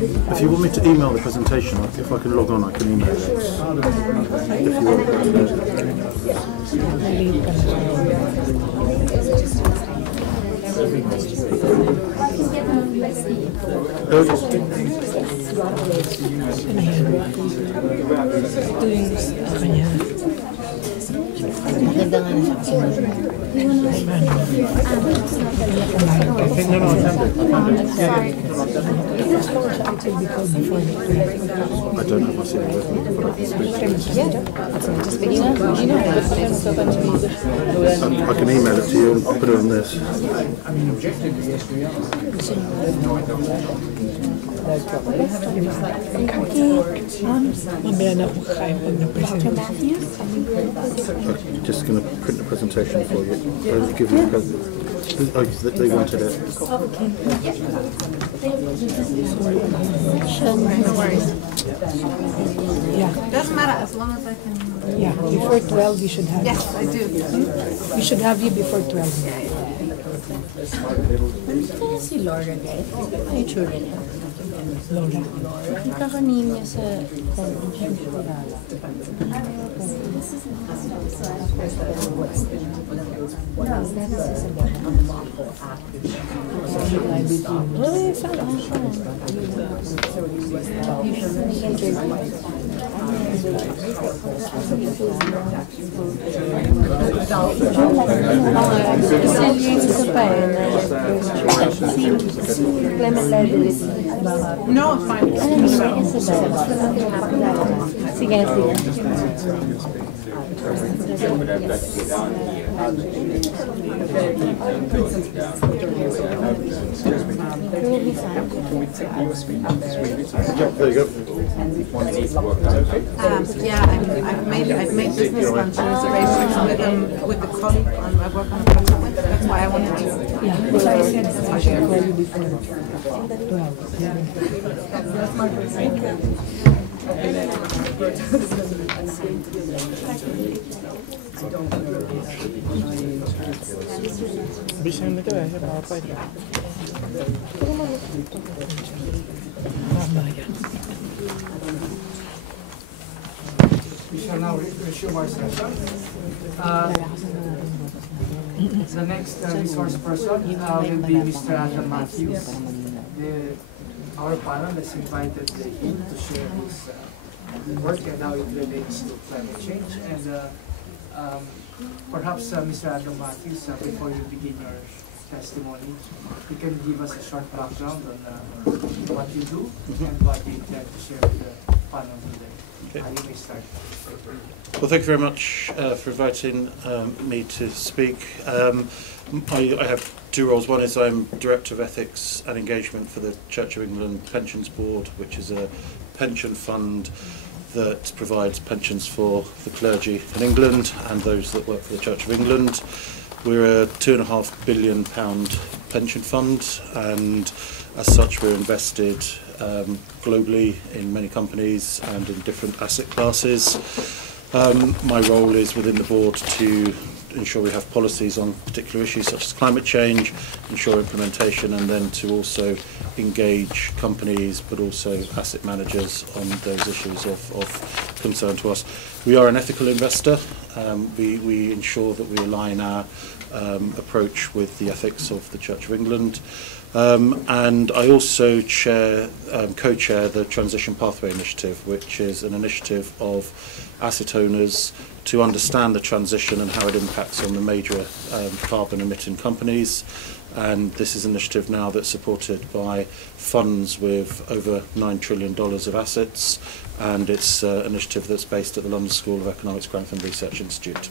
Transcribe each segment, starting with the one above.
If you want me to email the presentation, if I can log on, I can email it. If you want. Maganda nga na siya kasi I don't have my CV with me, but I can speak. I can email it to you and put it on this. I'm just going to print the presentation for you. I'll give you they wanted it. No worries. Yeah. Doesn't matter as long as I can. Yeah, before 12 you should have. Yes, I do. We should have you before 12. Kaya si Laura, guys. Ay, tsura niya. Laura. Kakanin niya sa No, fine. Sige, sige. There you go. Yeah, I've made business lunch reservations with the colleague I work on a project with. That's why I wanted to. Yeah, because I said I should call you before 12. That's my thank you. Bisa na ito eh, sa PowerPoint. We shall now resume our session. The next resource person will be Mr. Adam Matthews. Our panel has invited him to share his work and how it relates to climate change. And perhaps Mr. Adam Matthews, before you begin your testimony, you can give us a short background on what you do and what you intend to share with the panel today. Okay. You may start. Well, thank you very much for inviting me to speak. I have two roles. One is I'm Director of Ethics and Engagement for the Church of England Pensions Board, which is a pension fund that provides pensions for the clergy in England and those that work for the Church of England. We're a £2.5 billion pension fund, and as such we're invested globally in many companies and in different asset classes. My role is within the board to ensure we have policies on particular issues such as climate change, ensure implementation, and then to also engage companies but also asset managers on those issues of concern to us. We are an ethical investor. We ensure that we align our approach with the ethics of the Church of England. And I also co-chair the Transition Pathway Initiative, which is an initiative of asset owners to understand the transition and how it impacts on the major carbon emitting companies. And this is an initiative now that's supported by funds with over $9 trillion of assets, and it's an initiative that's based at the London School of Economics Grantham Research Institute.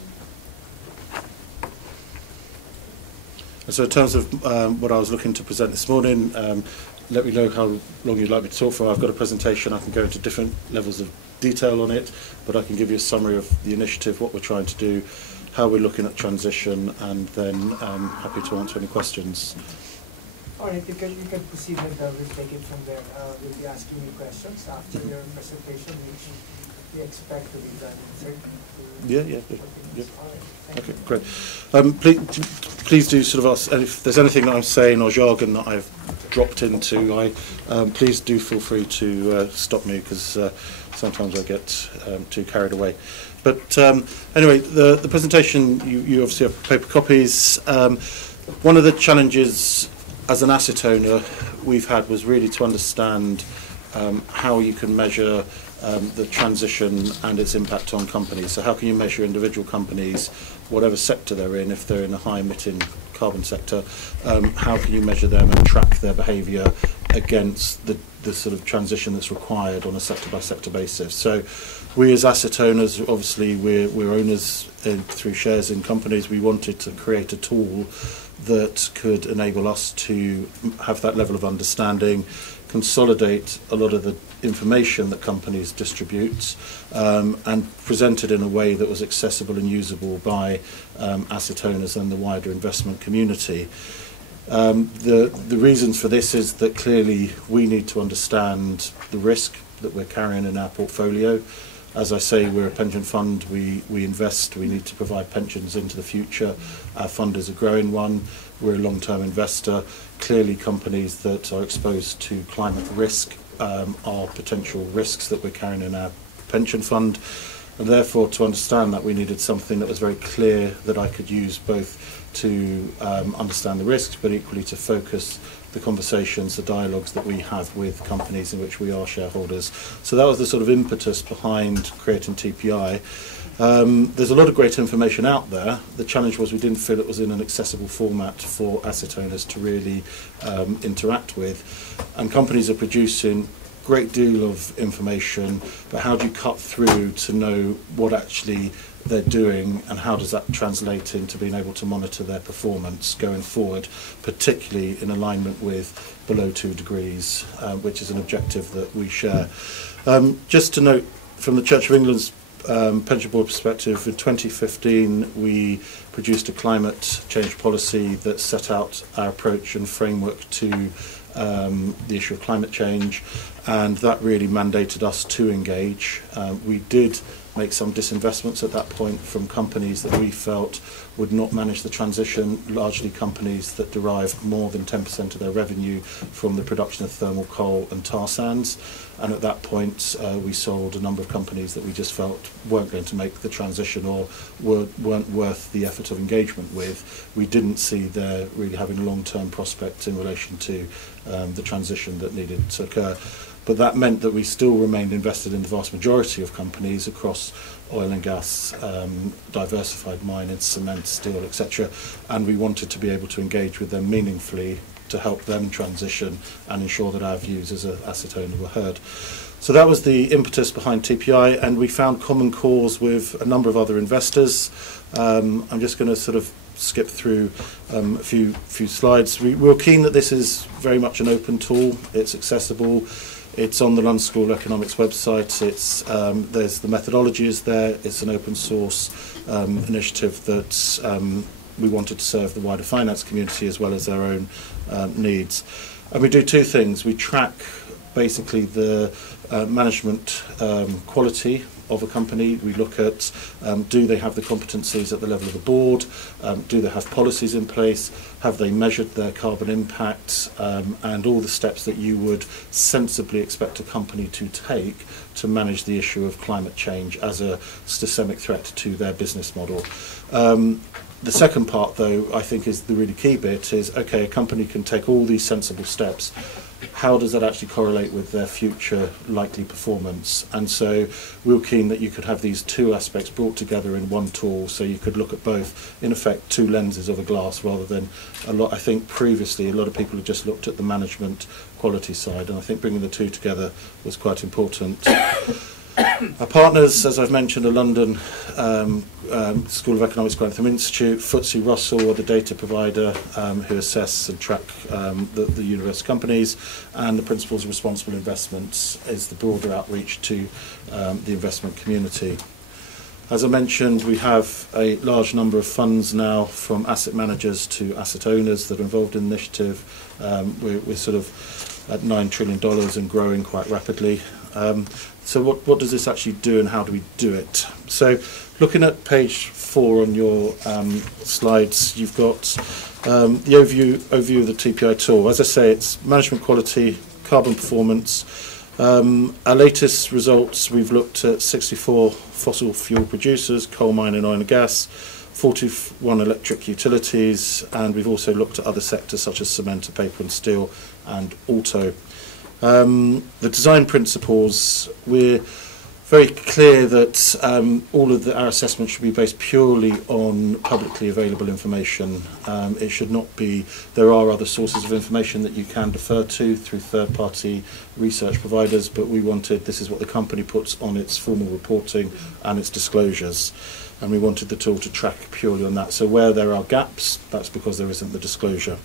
And so in terms of what I was looking to present this morning, let me know how long you'd like me to talk for. I've got a presentation. I can go into different levels of detail on it, but I can give you a summary of the initiative, what we're trying to do, how we're looking at transition, and then I'm happy to answer any questions. All right, you can proceed and we'll take it from there. We'll be asking you questions after your presentation, which we expect to be done in 30 Yeah. All right, Okay, great. Please do sort of ask if there's anything that I'm saying or jargon that I've dropped into, please do feel free to stop me, because sometimes I get too carried away. But anyway, the presentation, you obviously have paper copies. One of the challenges as an asset owner we've had was really to understand how you can measure the transition and its impact on companies. So how can you measure individual companies, whatever sector they're in, if they're in a high emitting carbon sector, how can you measure them and track their behaviour against the sort of transition that's required on a sector by sector basis. So we as asset owners, obviously we're owners through shares in companies. We wanted to create a tool that could enable us to have that level of understanding, consolidate a lot of the information that companies distribute, and present it in a way that was accessible and usable by asset owners and the wider investment community. The reasons for this is that clearly we need to understand the risk that we're carrying in our portfolio. As I say, we're a pension fund, we invest, we need to provide pensions into the future. Our fund is a growing one, we're a long-term investor. Clearly companies that are exposed to climate risk are potential risks that we're carrying in our pension fund. And therefore, to understand that, we needed something that was very clear that I could use both to understand the risks, but equally to focus the conversations, the dialogues that we have with companies in which we are shareholders. So that was the sort of impetus behind creating TPI. There's a lot of great information out there. The challenge was we didn't feel it was in an accessible format for asset owners to really interact with. And companies are producing a great deal of information, but how do you cut through to know what actually they're doing, and how does that translate into being able to monitor their performance going forward, particularly in alignment with below 2 degrees, which is an objective that we share. Just to note, from the Church of England's Pension Board perspective, in 2015 we produced a climate change policy that set out our approach and framework to the issue of climate change, and that really mandated us to engage. We did make some disinvestments at that point from companies that we felt would not manage the transition, largely companies that derive more than 10% of their revenue from the production of thermal coal and tar sands. And at that point we sold a number of companies that we just felt weren't going to make the transition or weren't worth the effort of engagement with. We didn't see there really having long-term prospects in relation to the transition that needed to occur. But that meant that we still remained invested in the vast majority of companies across oil and gas, diversified mining, cement, steel, etc. And we wanted to be able to engage with them meaningfully to help them transition and ensure that our views as an asset owner were heard. So that was the impetus behind TPI, and we found common cause with a number of other investors. I'm just going to sort of skip through a few slides. We're keen that this is very much an open tool. It's accessible. It's on the London School of Economics website. It's there's the methodology is there. It's an open source initiative that we wanted to serve the wider finance community as well as our own needs. And we do two things. We track basically the management quality of a company. We look at do they have the competencies at the level of the board, do they have policies in place, have they measured their carbon impact, and all the steps that you would sensibly expect a company to take to manage the issue of climate change as a systemic threat to their business model. The second part, though, I think is the really key bit, is okay, a company can take all these sensible steps. How does that actually correlate with their future likely performance? And so we were keen that you could have these two aspects brought together in one tool, so you could look at both, in effect, two lenses of a glass, rather than a lot. I think previously a lot of people have just looked at the management quality side, and I think bringing the two together was quite important. Our partners, as I've mentioned, are London School of Economics, Grantham Institute, FTSE Russell are the data provider who assess and track the university companies, and the Principles of Responsible Investments is the broader outreach to the investment community. As I mentioned, we have a large number of funds now, from asset managers to asset owners, that are involved in the initiative. We're sort of at $9 trillion and growing quite rapidly. So what does this actually do, and how do we do it? So looking at page 4 on your slides, you've got the overview of the TPI tool. As I say, it's management quality, carbon performance. Our latest results, we've looked at 64 fossil fuel producers, coal mining, oil and gas, 41 electric utilities, and we've also looked at other sectors such as cement, paper and steel, and auto. The design principles, we're very clear that all of our assessment should be based purely on publicly available information. It should not be, there are other sources of information that you can defer to through third-party research providers, but we wanted, this is what the company puts on its formal reporting and its disclosures, and we wanted the tool to track purely on that. So where there are gaps, that's because there isn't the disclosure.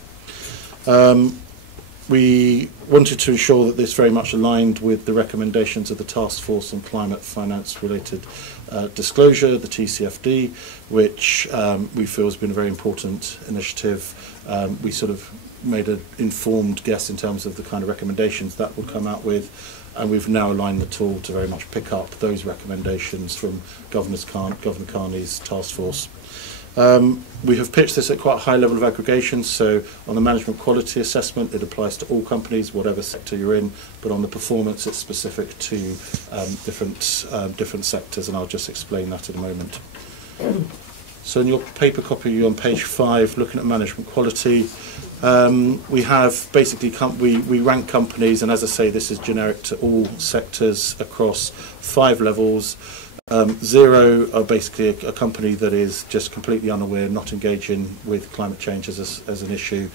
We wanted to ensure that this very much aligned with the recommendations of the Task Force on Climate Finance Related Disclosure, the TCFD, which we feel has been a very important initiative. We sort of made an informed guess in terms of the kind of recommendations that would come out with, and we've now aligned the tool to very much pick up those recommendations from Governor Carney's task force. We have pitched this at quite a high level of aggregation, so on the management quality assessment it applies to all companies, whatever sector you're in, but on the performance it's specific to different sectors, and I'll just explain that in a moment. So in your paper copy, you're on page 5, looking at management quality. We have basically, we rank companies, and as I say, this is generic to all sectors across 5 levels. 0 are basically a company that is just completely unaware, not engaging with climate change as an issue,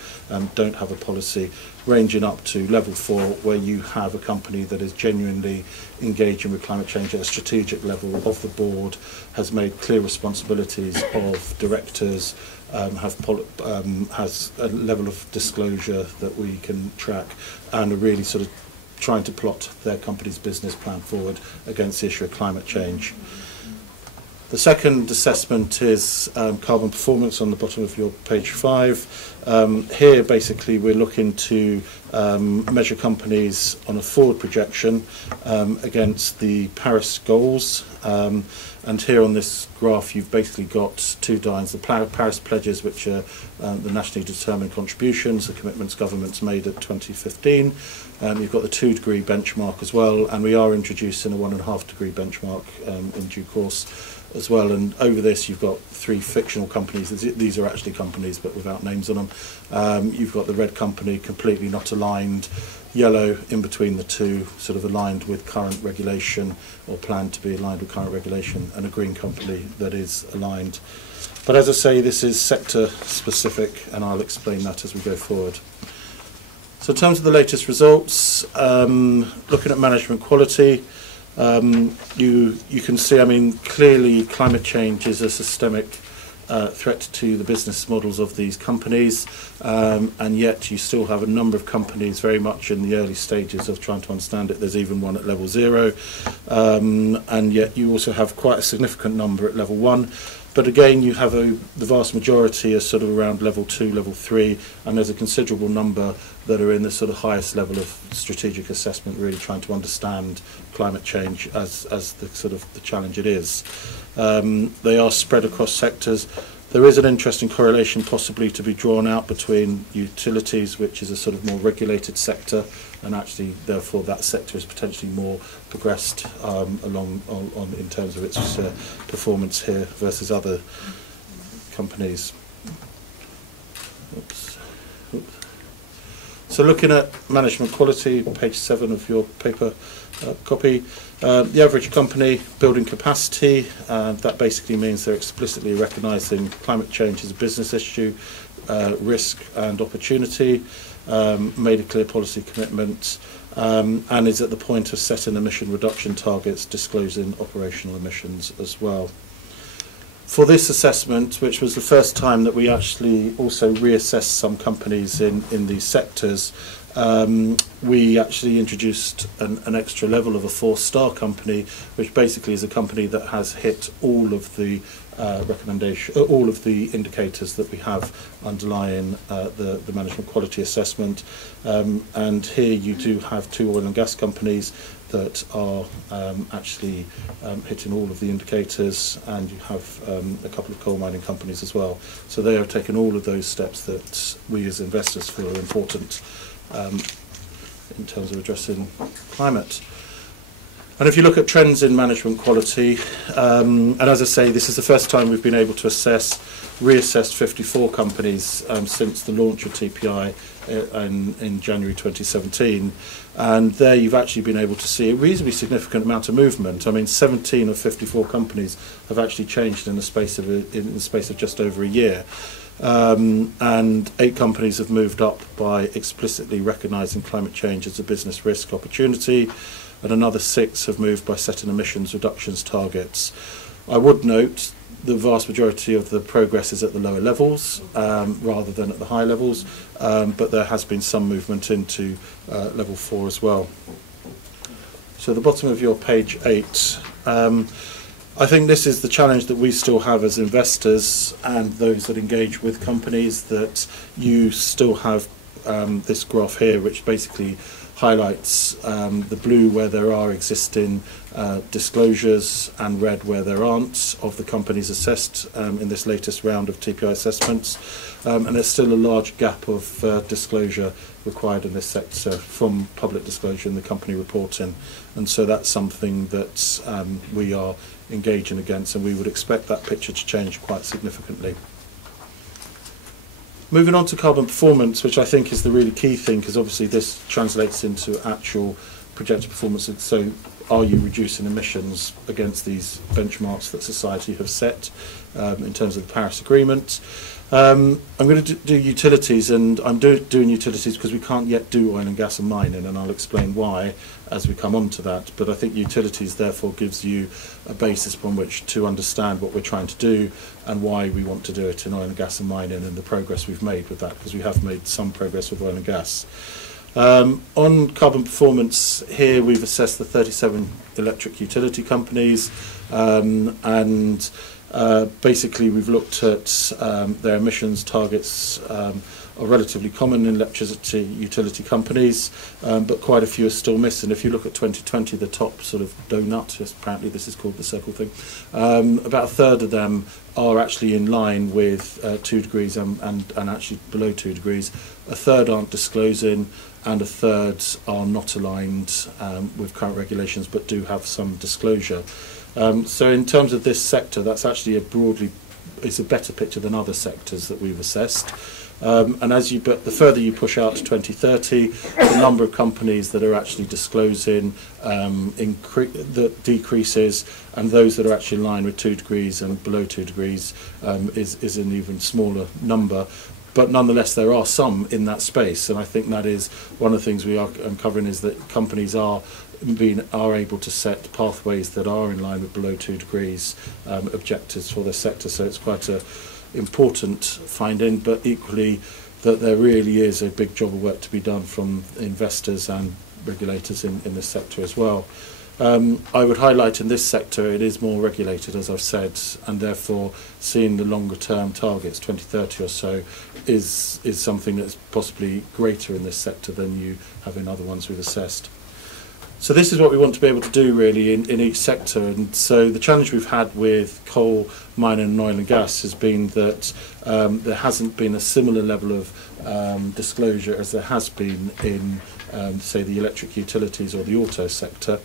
don't have a policy, ranging up to level 4, where you have a company that is genuinely engaging with climate change at a strategic level of the board, has made clear responsibilities of directors, has a level of disclosure that we can track, and are really sort of trying to plot their company's business plan forward against the issue of climate change. The second assessment is carbon performance on the bottom of your page 5. Here basically we're looking to measure companies on a forward projection against the Paris goals. And here on this graph you've basically got 2 lines, the Paris pledges, which are the nationally determined contributions, the commitments governments made at 2015. You've got the 2-degree benchmark as well, and we are introducing a 1.5-degree benchmark in due course as well. And over this you've got 3 fictional companies. These are actually companies but without names on them. You've got the red company completely not aligned, yellow in between the 2, sort of aligned with current regulation or planned to be aligned with current regulation, and a green company that is aligned. But as I say, this is sector specific, and I'll explain that as we go forward. So in terms of the latest results, looking at management quality, you can see, I mean, clearly climate change is a systemic threat to the business models of these companies, and yet you still have a number of companies very much in the early stages of trying to understand it. There's even one at level 0, and yet you also have quite a significant number at level 1. But again, you have the vast majority are sort of around level 2, level 3, and there's a considerable number that are in the sort of highest level of strategic assessment, really trying to understand climate change as the sort of the challenge it is. They are spread across sectors. There is an interesting correlation possibly to be drawn out between utilities, which is a sort of more regulated sector, and actually therefore that sector is potentially more progressed along in terms of its performance here versus other companies. Oops. So looking at management quality, page 7 of your paper copy, the average company building capacity, that basically means they're explicitly recognising climate change as a business issue, risk and opportunity, made a clear policy commitment, and is at the point of setting emission reduction targets, disclosing operational emissions as well. For this assessment, which was the first time that we actually also reassessed some companies in these sectors, we actually introduced an extra level of a 4-star company, which basically is a company that has hit all of the all of the indicators that we have underlying the management quality assessment. And here you do have 2 oil and gas companies that are actually hitting all of the indicators, and you have a couple of coal mining companies as well. So they have taken all of those steps that we as investors feel are important in terms of addressing climate. And if you look at trends in management quality, and as I say, this is the first time we've been able to reassess 54 companies since the launch of TPI in January 2017. And there you've actually been able to see a reasonably significant amount of movement. I mean, 17 of 54 companies have actually changed in the space of just over a year. And 8 companies have moved up by explicitly recognising climate change as a business risk opportunity, and another 6 have moved by setting emissions reductions targets. I would note the vast majority of the progress is at the lower levels rather than at the high levels, but there has been some movement into level 4 as well. So the bottom of your page 8, I think this is the challenge that we still have as investors and those that engage with companies, that you still have this graph here which basically highlights the blue where there are existing disclosures and red where there aren't of the companies assessed in this latest round of TPI assessments. And there's still a large gap of disclosure required in this sector from public disclosure in the company reporting. And so that's something that we are engaging against, and we would expect that picture to change quite significantly. Moving on to carbon performance, which I think is the really key thing, because obviously this translates into actual projected performance. So are you reducing emissions against these benchmarks that society have set in terms of the Paris Agreement? I'm going to do utilities, and I'm doing utilities because we can't yet do oil and gas and mining, and I'll explain why as we come on to that. But I think utilities therefore gives you a basis upon which to understand what we're trying to do and why we want to do it in oil and gas and mining, and the progress we've made with that, because we have made some progress with oil and gas. On carbon performance, here we've assessed the 37 electric utility companies, and basically we've looked at their emissions targets are relatively common in electricity utility companies, but quite a few are still missing. If you look at 2020, the top sort of donut, apparently this is called the circle thing, about a third of them are actually in line with 2 degrees and actually below 2 degrees. A third aren't disclosing, and a third are not aligned with current regulations but do have some disclosure. So in terms of this sector, that's actually it's a better picture than other sectors that we've assessed. And the further you push out to 2030, the number of companies that are actually disclosing that decreases, and those that are actually in line with 2 degrees and below 2 degrees is an even smaller number. But nonetheless, there are some in that space, and I think that is one of the things we are uncovering, is that companies are able to set pathways that are in line with below 2 degrees objectives for their sector. So it's quite a important finding, but equally that there really is a big job of work to be done from investors and regulators in this sector as well. I would highlight in this sector it is more regulated, as I've said, and therefore seeing the longer term targets, 2030 or so, is something that's possibly greater in this sector than you have in other ones we've assessed. So this is what we want to be able to do really in each sector, and so the challenge we've had with coal, mining and oil and gas has been that there hasn't been a similar level of disclosure as there has been in say the electric utilities or the auto sector.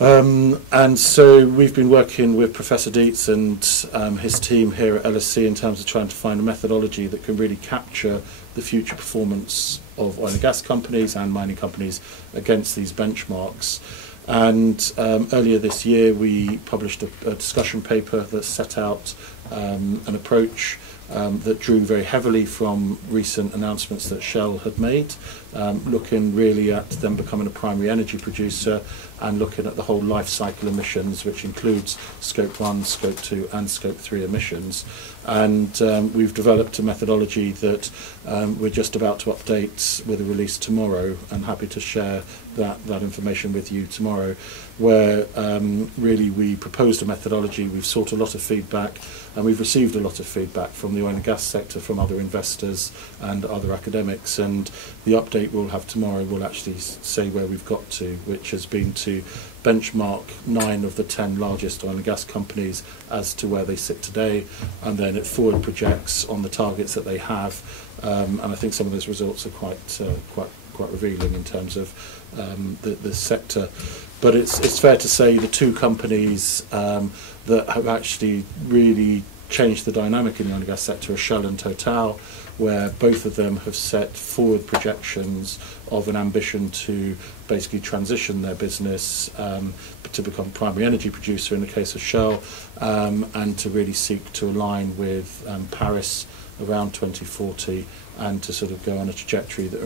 And so we've been working with Professor Dietz and his team here at LSE in terms of trying to find a methodology that can really capture the future performance of oil and gas companies and mining companies against these benchmarks. And earlier this year we published a discussion paper that set out an approach that drew very heavily from recent announcements that Shell had made, looking really at them becoming a primary energy producer and looking at the whole life cycle emissions, which includes Scope 1, Scope 2 and Scope 3 emissions. And we've developed a methodology that we're just about to update with a release tomorrow, and happy to share that information with you tomorrow, where really we proposed a methodology. We've sought a lot of feedback, and we've received a lot of feedback from the oil and gas sector, from other investors and other academics, and the update we'll have tomorrow will actually say where we've got to, which has been to benchmark 9 of the 10 largest oil and gas companies as to where they sit today, and then it forward projects on the targets that they have, and I think some of those results are quite revealing in terms of the sector. But it's fair to say the 2 companies that have actually really changed the dynamic in the oil and gas sector are Shell and Total, where both of them have set forward projections of an ambition to basically transition their business to become a primary energy producer in the case of Shell, and to really seek to align with Paris around 2040, and to sort of go on a trajectory that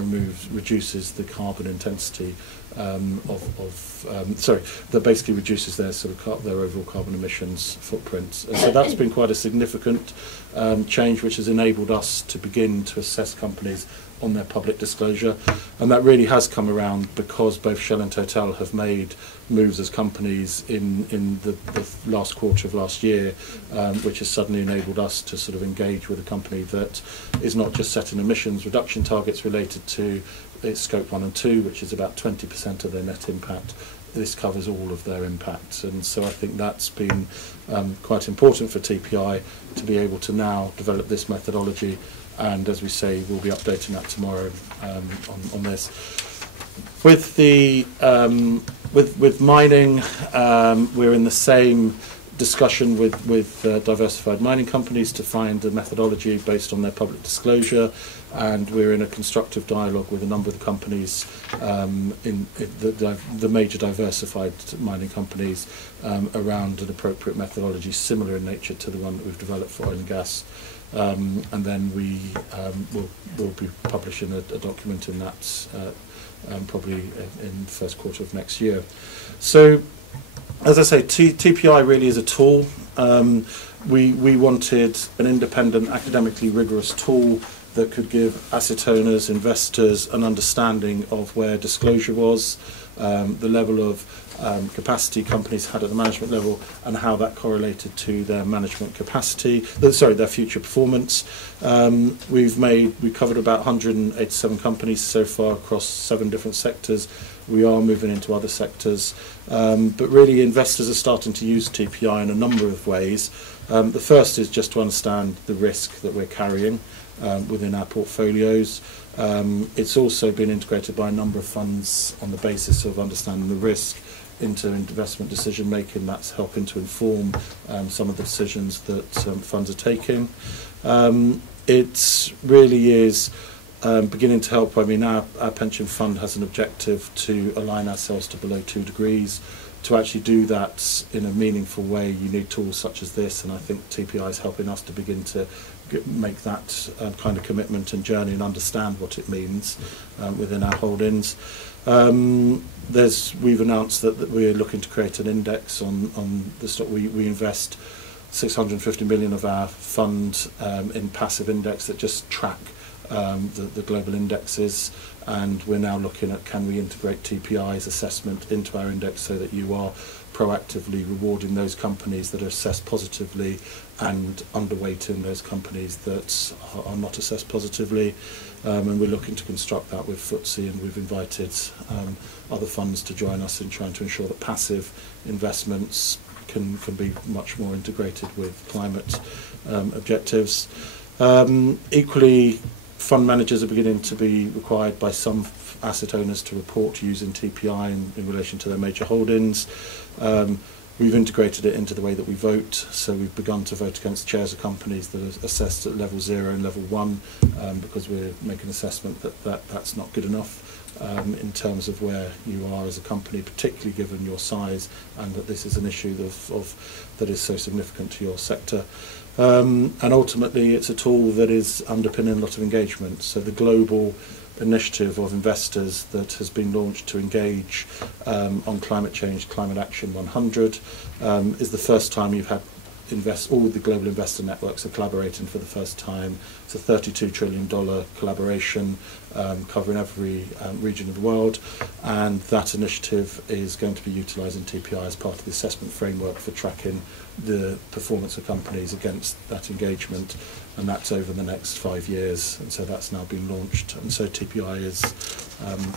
reduces the carbon intensity that basically reduces their their overall carbon emissions footprint. So that's been quite a significant change, which has enabled us to begin to assess companies on their public disclosure, and that really has come around because both Shell and Total have made moves as companies in the last quarter of last year, which has suddenly enabled us to sort of engage with a company that is not just setting emissions reduction targets related to its Scope 1 and 2, which is about 20% of their net impact. This covers all of their impacts, and so I think that's been quite important for TPI to be able to now develop this methodology, and as we say, we'll be updating that tomorrow on this. With the with mining, we're in the same discussion with diversified mining companies to find a methodology based on their public disclosure, and we're in a constructive dialogue with a number of the companies, in the major diversified mining companies, around an appropriate methodology similar in nature to the one that we've developed for oil and gas. And then we will be publishing a document in that probably in the first quarter of next year. So, as I say, TPI really is a tool. We wanted an independent, academically rigorous tool that could give asset owners, investors, an understanding of where disclosure was, the level of capacity companies had at the management level, and how that correlated to their management capacity, their future performance. We covered about 187 companies so far across 7 different sectors. We are moving into other sectors, but really investors are starting to use TPI in a number of ways. The first is just to understand the risk that we're carrying within our portfolios. It's also been integrated by a number of funds on the basis of understanding the risk into investment decision making. That's helping to inform some of the decisions that funds are taking. It really is beginning to help. I mean, our pension fund has an objective to align ourselves to below 2 degrees. To actually do that in a meaningful way, you need tools such as this, and I think TPI is helping us to begin to make that kind of commitment and journey and understand what it means within our holdings. We've announced that we're looking to create an index on the stock. We invest 650 million of our fund in passive index that just track the global indexes, and we're now looking at, can we integrate TPI's assessment into our index so that you are proactively rewarding those companies that are assessed positively and underweighting those companies that are not assessed positively. And we're looking to construct that with FTSE, and we've invited other funds to join us in trying to ensure that passive investments can be much more integrated with climate objectives. Equally, fund managers are beginning to be required by some asset owners to report using TPI in relation to their major holdings. We've integrated it into the way that we vote, so we've begun to vote against chairs of companies that are assessed at level 0 and level 1, because we're making an assessment that that's not good enough. in terms of where you are as a company, particularly given your size, and that this is an issue that is so significant to your sector. And ultimately, it's a tool that is underpinning a lot of engagement. So the global initiative of investors that has been launched to engage on climate change, Climate Action 100, is the first time you've had all the global investor networks are collaborating for the first time. It's a $32 trillion collaboration covering every region of the world, and that initiative is going to be utilising TPI as part of the assessment framework for tracking the performance of companies against that engagement, and that's over the next 5 years, and so that's now been launched, and so TPI is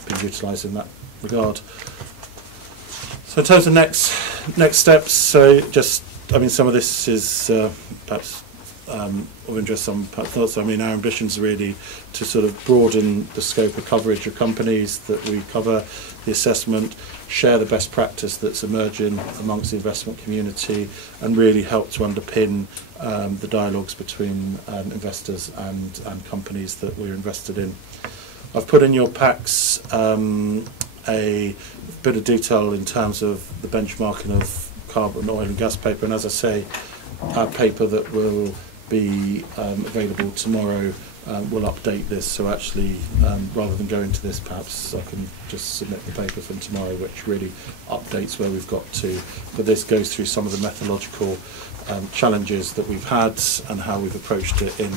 being utilised in that regard. So in terms of next steps, so just some of this is perhaps of interest, some thoughts. Our ambitions are really to sort of broaden the scope of coverage of companies that we cover, the assessment, share the best practice that's emerging amongst the investment community, and really help to underpin the dialogues between investors and companies that we're invested in. I've put in your packs a bit of detail in terms of the benchmarking of carbon, oil and gas paper, and as I say, our paper that will be available tomorrow will update this, so actually rather than go into this, perhaps I can just submit the paper from tomorrow, which really updates where we've got to, but this goes through some of the methodological challenges that we've had and how we've approached it in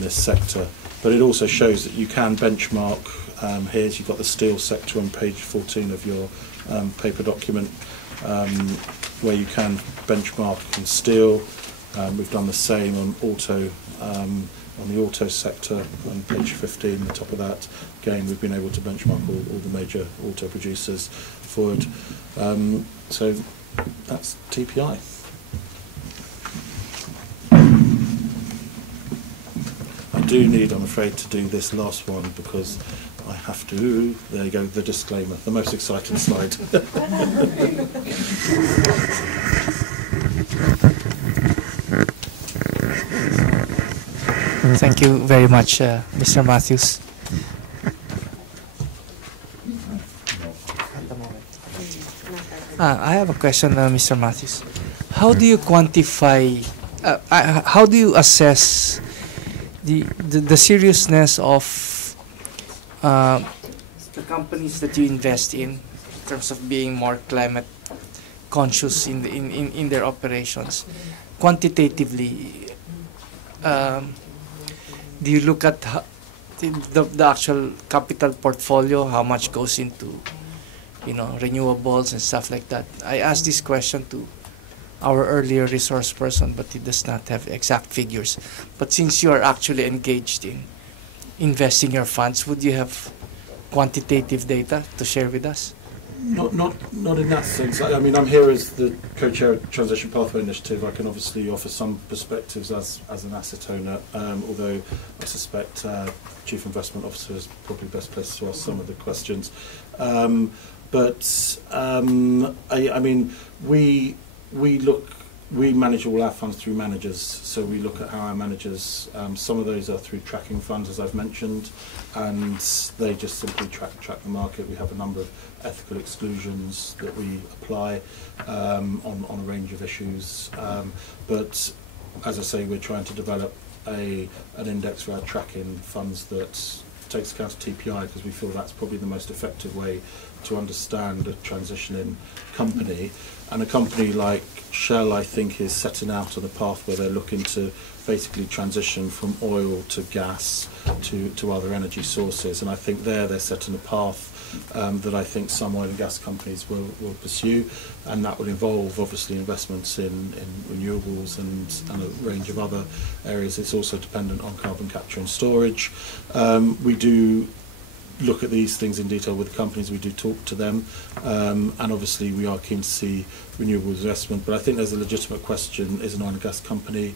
this sector. But it also shows that you can benchmark. Here's you've got the steel sector on page 14 of your paper document, where you can benchmark in steel. We've done the same on the auto sector on page 15, the top of that. Again, we've been able to benchmark all the major auto producers forward. So that's TPI. I do need, I'm afraid, to do this last one because I have to. There you go, the disclaimer, the most exciting slide. Thank you very much, Mr. Matthews. I have a question, Mr. Matthews. How do you quantify, how do you assess the seriousness of the companies that you invest in terms of being more climate conscious in their operations? Quantitatively, do you look at the actual capital portfolio, how much goes into renewables and stuff like that? I asked this question to our earlier resource person, but he does not have exact figures. But since you are actually engaged in investing your funds, would you have quantitative data to share with us? Not in that sense. I mean, I'm here as the co-chair of Transition Pathway Initiative. I can obviously offer some perspectives as an asset owner, although I suspect Chief Investment Officer is probably best placed to ask some of the questions. I mean, we manage all our funds through managers, so we look at how our managers, some of those are through tracking funds, as I've mentioned, and they just simply track the market. We have a number of ethical exclusions that we apply on a range of issues, but as I say, we're trying to develop an index for our tracking funds that takes account of TPI, because we feel that's probably the most effective way to understand a transitioning company. And a company like Shell, I think, is setting out on a path where they're looking to basically transition from oil to gas to other energy sources. And I think they're setting a path that I think some oil and gas companies will pursue, and that will involve obviously investments in renewables and a range of other areas. It's also dependent on carbon capture and storage. We do look at these things in detail with companies, we do talk to them, and obviously we are keen to see renewable investment, but I think there's a legitimate question: is an oil and gas company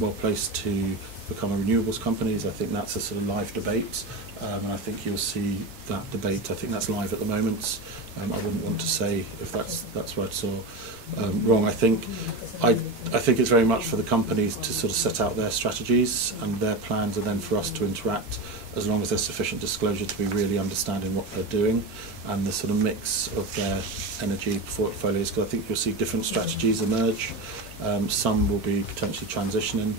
well placed to become a renewables company? I think that's a sort of live debate, and I think you'll see that debate. I think that's live at the moment. I wouldn't want to say if that's right or wrong. I think it's very much for the companies to sort of set out their strategies and their plans, and then for us to interact as long as there's sufficient disclosure to be really understanding what they're doing and the sort of mix of their energy portfolios. Because I think you'll see different strategies emerge. Some will be potentially transitioning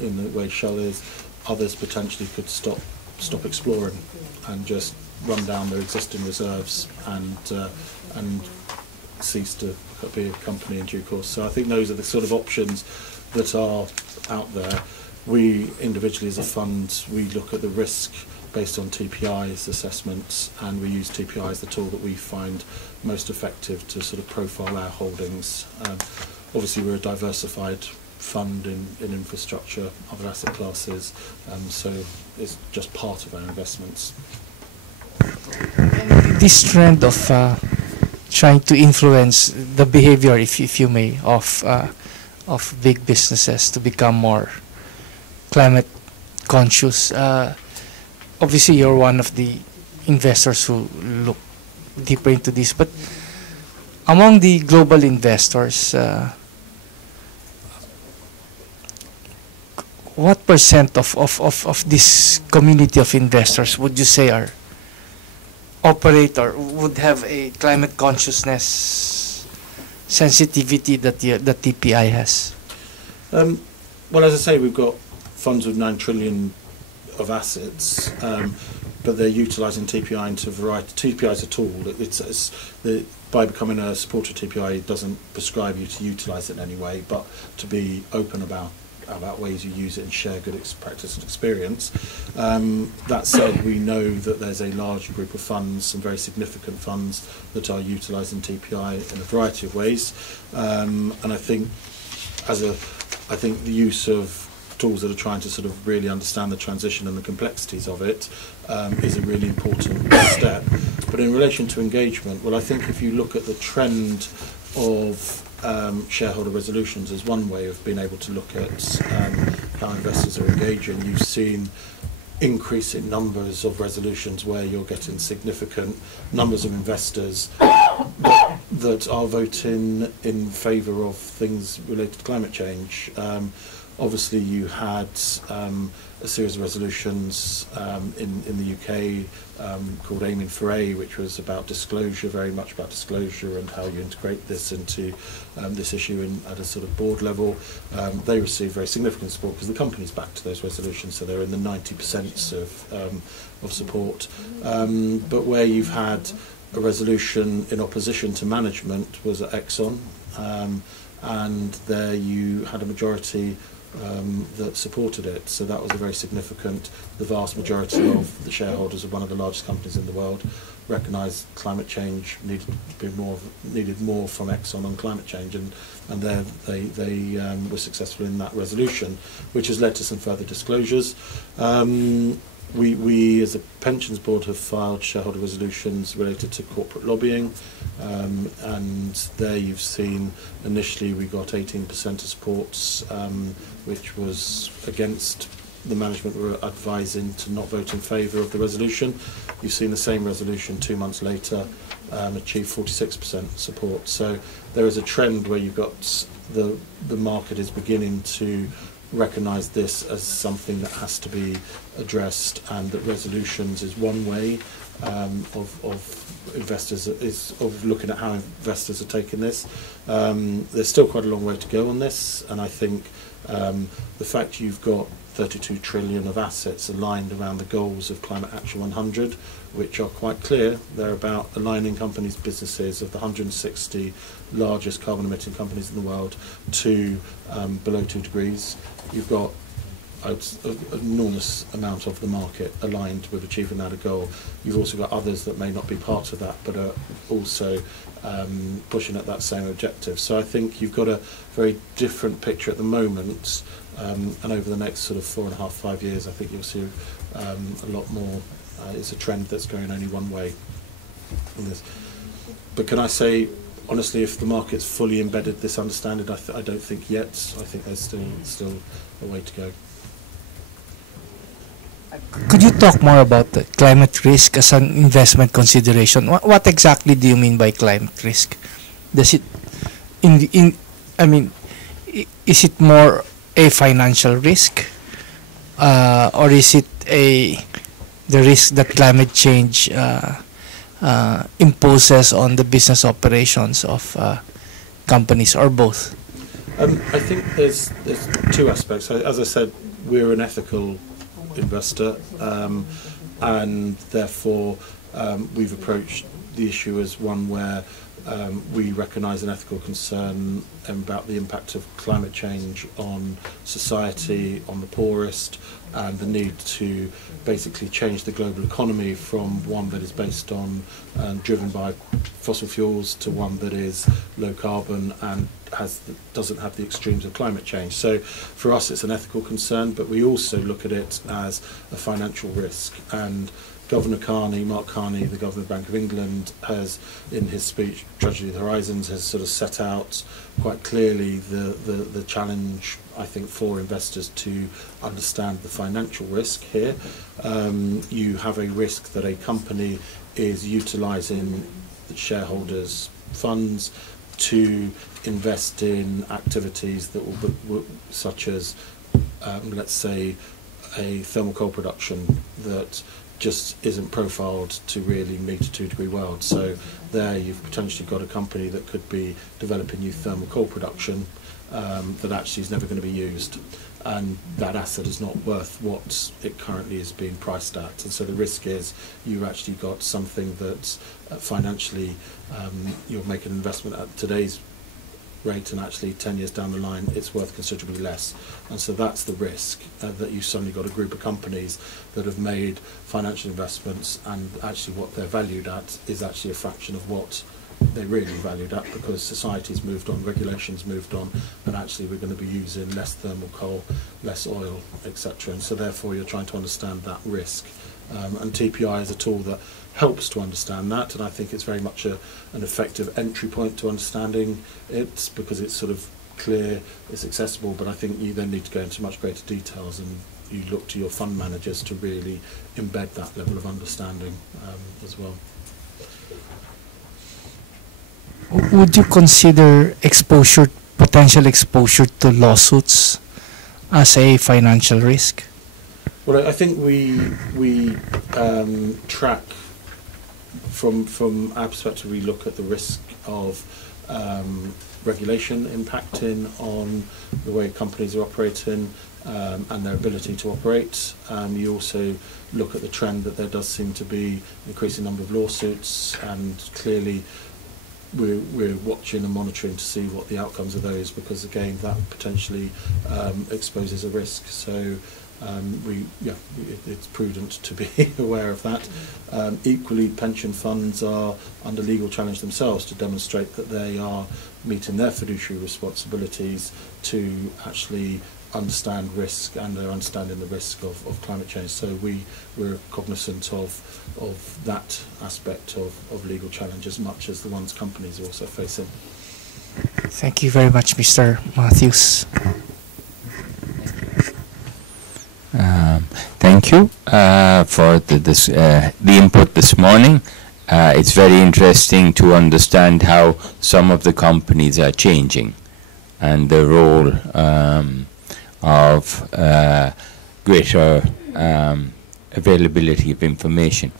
in the way Shell is. Others potentially could stop exploring and just run down their existing reserves and cease to be a company in due course. So I think those are the sort of options that are out there. We individually as a fund, we look at the risk based on TPI's assessments, and we use TPI as the tool that we find most effective to sort of profile our holdings. Obviously we're a diversified fund in infrastructure, other asset classes, so it's just part of our investments. This trend of trying to influence the behavior, if you may, of big businesses to become more climate conscious. Obviously, you're one of the investors who look deeper into this, but among the global investors, what percent of this community of investors would you say are operate or would have a climate consciousness sensitivity that TPI has? Well, as I say, we've got funds with 9 trillion of assets, but they're utilising TPI into a variety. TPI is a tool. By becoming a supporter of TPI, it doesn't prescribe you to utilise it in any way, but to be open about ways you use it and share good practice and experience. That said, we know that there's a large group of funds, some very significant funds, that are utilising TPI in a variety of ways, and I think the use of tools that are trying to sort of really understand the transition and the complexities of it is a really important step. But in relation to engagement, well, I think if you look at the trend of shareholder resolutions as one way of being able to look at how investors are engaging, you've seen increasing numbers of resolutions where you're getting significant numbers of investors that are voting in favour of things related to climate change. Obviously, you had a series of resolutions in the UK called Aiming for A, which was about disclosure, very much about disclosure and how you integrate this into this issue at a sort of board level. They received very significant support because the companies backed those resolutions, so they're in the 90% of support. But where you've had a resolution in opposition to management was at Exxon, and there you had a majority that supported it, so that was a very significant. The vast majority of the shareholders of one of the largest companies in the world recognised climate change needed more from Exxon on climate change, and they were successful in that resolution, which has led to some further disclosures. We as a pensions board have filed shareholder resolutions related to corporate lobbying, and there you've seen initially we got 18% of supports, which was against the management were advising to not vote in favour of the resolution. You've seen the same resolution 2 months later achieve 46% support. So there is a trend where you've got the market is beginning to recognise this as something that has to be addressed, and that resolutions is one way of investors of looking at how investors are taking this. There's still quite a long way to go on this, and I think the fact you've got 32 trillion of assets aligned around the goals of Climate Action 100, which are quite clear. They're about aligning companies' businesses of the 160 largest carbon emitting companies in the world to below 2 degrees. You've got an enormous amount of the market aligned with achieving that goal. You've also got others that may not be part of that, but are also pushing at that same objective. So I think you've got a very different picture at the moment, and over the next sort of 4.5 to 5 years, I think you'll see a lot more. It's a trend that's going only one way in this. But can I say, honestly, if the market's fully embedded this understanding, I don't think yet. I think there's still a way to go. Could you talk more about the climate risk as an investment consideration? What exactly do you mean by climate risk? Does it, is it more a financial risk, or is it a the risk that climate change imposes on the business operations of companies, or both? I think there's two aspects. As I said, we're an ethical investor, and therefore we've approached the issue as one where we recognise an ethical concern about the impact of climate change on society, on the poorest, and the need to basically change the global economy from one that is based on and driven by fossil fuels to one that is low carbon and doesn't have the extremes of climate change. So for us it's an ethical concern, but we also look at it as a financial risk. And Governor Carney, Mark Carney, the Governor of the Bank of England, has, in his speech, Tragedy of the Horizons, has sort of set out quite clearly the challenge, I think, for investors to understand the financial risk here. You have a risk that a company is utilising the shareholders' funds to invest in activities that will such as, let's say, a thermal coal production that just isn't profiled to really meet a 2-degree world. So there you've potentially got a company that could be developing new thermal coal production that actually is never going to be used, and that asset is not worth what it currently is being priced at. And so the risk is you've actually got something that financially you'll make an investment at today's rate, and actually 10 years down the line it's worth considerably less. And so that's the risk, that you've suddenly got a group of companies that have made financial investments, and actually what they're valued at is actually a fraction of what they're really valued at, because society's moved on, regulations moved on, and actually we're going to be using less thermal coal, less oil, etc. And so therefore you're trying to understand that risk. And TPI is a tool that helps to understand that, and I think it's very much an effective entry point to understanding it, because it's sort of clear, it's accessible, but I think you then need to go into much greater details, and you look to your fund managers to really embed that level of understanding as well. Would you consider potential exposure to lawsuits as a financial risk? Well, I think we track from our perspective. We look at the risk of regulation impacting on the way companies are operating and their ability to operate. You also look at the trend that there does seem to be an increasing number of lawsuits, and clearly we're watching and monitoring to see what the outcomes of those, because again that potentially exposes a risk. So it's prudent to be aware of that. Equally, pension funds are under legal challenge themselves to demonstrate that they are meeting their fiduciary responsibilities to actually understand risk, and they're understanding the risk of climate change. So we're cognizant of that aspect of legal challenge as much as the ones companies are also facing. Thank you very much, Mr. Matthews. Thank you for the input this morning. It's very interesting to understand how some of the companies are changing, and the role of greater availability of information.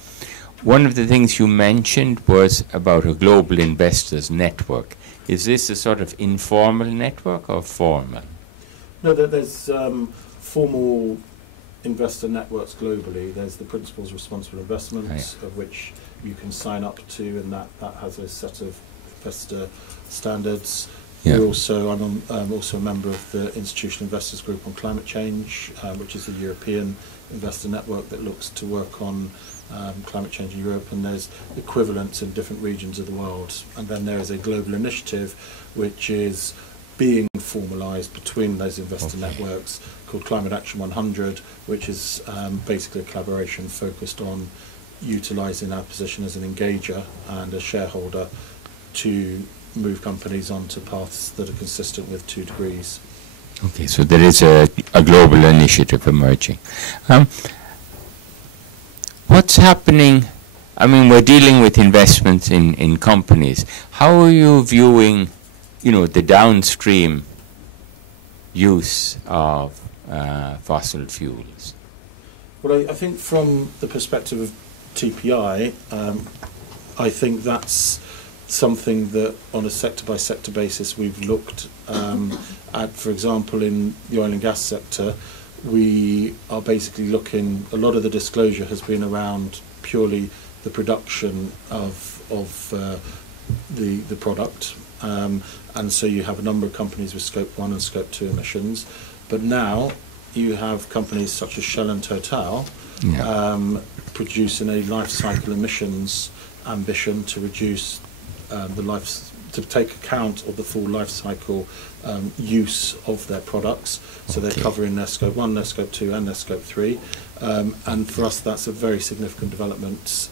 One of the things you mentioned was about a global investors network. Is this a sort of informal network or formal? No, there's formal investor networks globally. There's the Principles of Responsible Investment, of which you can sign up to, and that has a set of investor standards. Yeah. I'm also a member of the Institutional Investors Group on Climate Change, which is a European investor network that looks to work on climate change in Europe, and there's equivalents in different regions of the world. And then there is a global initiative which is being formalised between those investor networks called Climate Action 100, which is basically a collaboration focused on utilising our position as an engager and a shareholder to move companies onto paths that are consistent with 2 degrees. Okay, so there is a global initiative emerging. What's happening? I mean, we're dealing with investments in companies. How are you viewing, the downstream use of fossil fuels? Well, I think from the perspective of TPI, I think that's something that on a sector-by-sector basis we've looked at. For example, in the oil and gas sector, we are basically looking, a lot of the disclosure has been around purely the production of the product. And so you have a number of companies with Scope 1 and Scope 2 emissions. But now you have companies such as Shell and Total producing a life cycle emissions ambition to reduce to take account of the full life cycle use of their products. So they're covering their Scope 1, their Scope 2 and their Scope 3. And for us that's a very significant development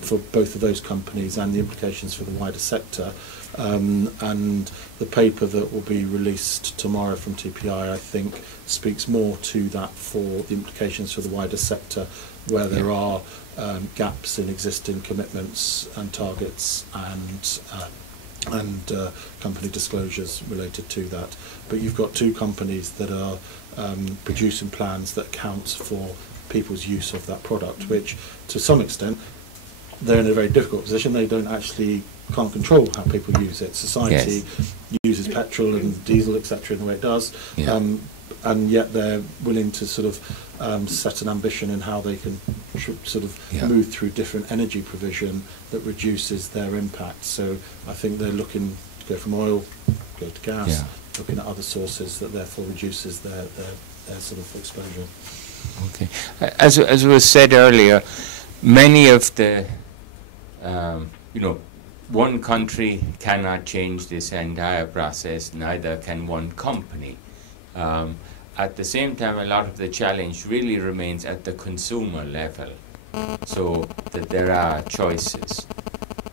for both of those companies and the implications for the wider sector. And the paper that will be released tomorrow from TPI, I think, speaks more to that for the implications for the wider sector, where there are gaps in existing commitments and targets and company disclosures related to that. But you've got two companies that are producing plans that accounts for people's use of that product, which to some extent they're in a very difficult position. They can't control how people use it. Society uses petrol and diesel, etc., in the way it does, and yet they're willing to sort of set an ambition in how they can move through different energy provision that reduces their impact. So I think they're looking to go from oil, go to gas, looking at other sources that therefore reduces their sort of exposure. Okay. As was said earlier, many of the one country cannot change this entire process, neither can one company. At the same time, a lot of the challenge really remains at the consumer level, so that there are choices.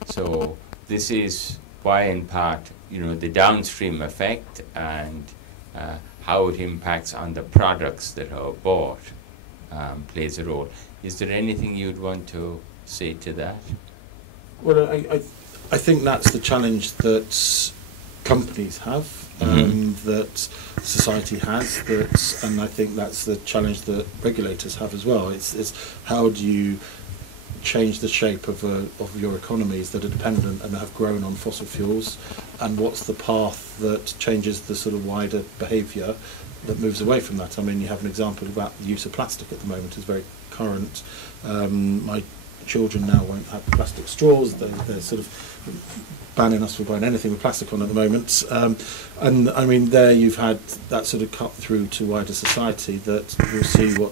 So this is why, in part, the downstream effect and how it impacts on the products that are bought plays a role. Is there anything you'd want to say to that? Well, I think that's the challenge that companies have, that society has, and I think that's the challenge that regulators have as well. It's how do you change the shape of your economies that are dependent and have grown on fossil fuels, and what's the path that changes the sort of wider behaviour that moves away from that? I mean, you have an example about the use of plastic at the moment is very current. My children now won't have plastic straws. They're sort of banning us from buying anything with plastic on at the moment. And I mean, there you've had that sort of cut through to wider society that we'll see what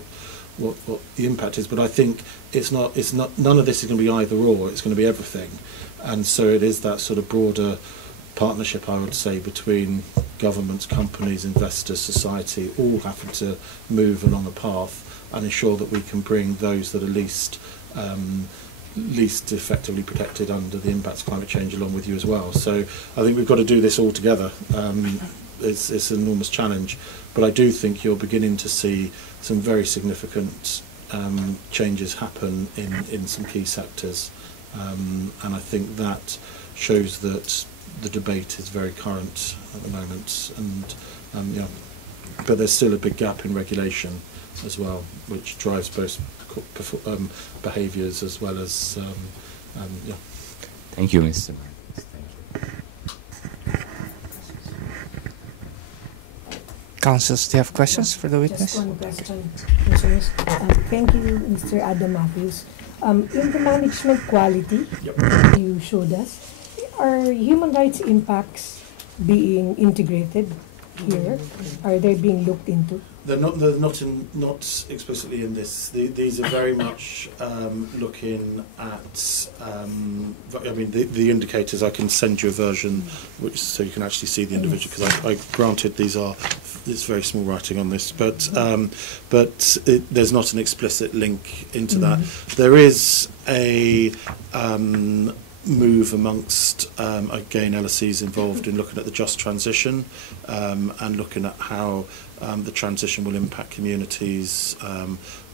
the impact is. But I think it's not none of this is going to be either or. It's going to be everything. And so it is that sort of broader partnership, I would say, between governments, companies, investors, society, all having to move along a path and ensure that we can bring those that are least effectively protected under the impacts of climate change along with you as well. So I think we've got to do this all together. It's an enormous challenge, but I do think you're beginning to see some very significant changes happen in some key sectors, and I think that shows that the debate is very current at the moment, and but there's still a big gap in regulation as well, which drives both behaviours as well as Thank you, Mr. Marcus. Thank you. Councils, do you have questions for the witness? Just one question. Thank you, Mr. Adam Matthews. In the management quality you showed us, are human rights impacts being integrated here? Are they being looked into? They're not explicitly in this. These are very much looking at. I mean, the indicators. I can send you a version, so you can actually see the individual. Because I granted there's very small writing on this, but there's not an explicit link into that. There is a move amongst again LSEs involved in looking at the just transition and looking at how the transition will impact communities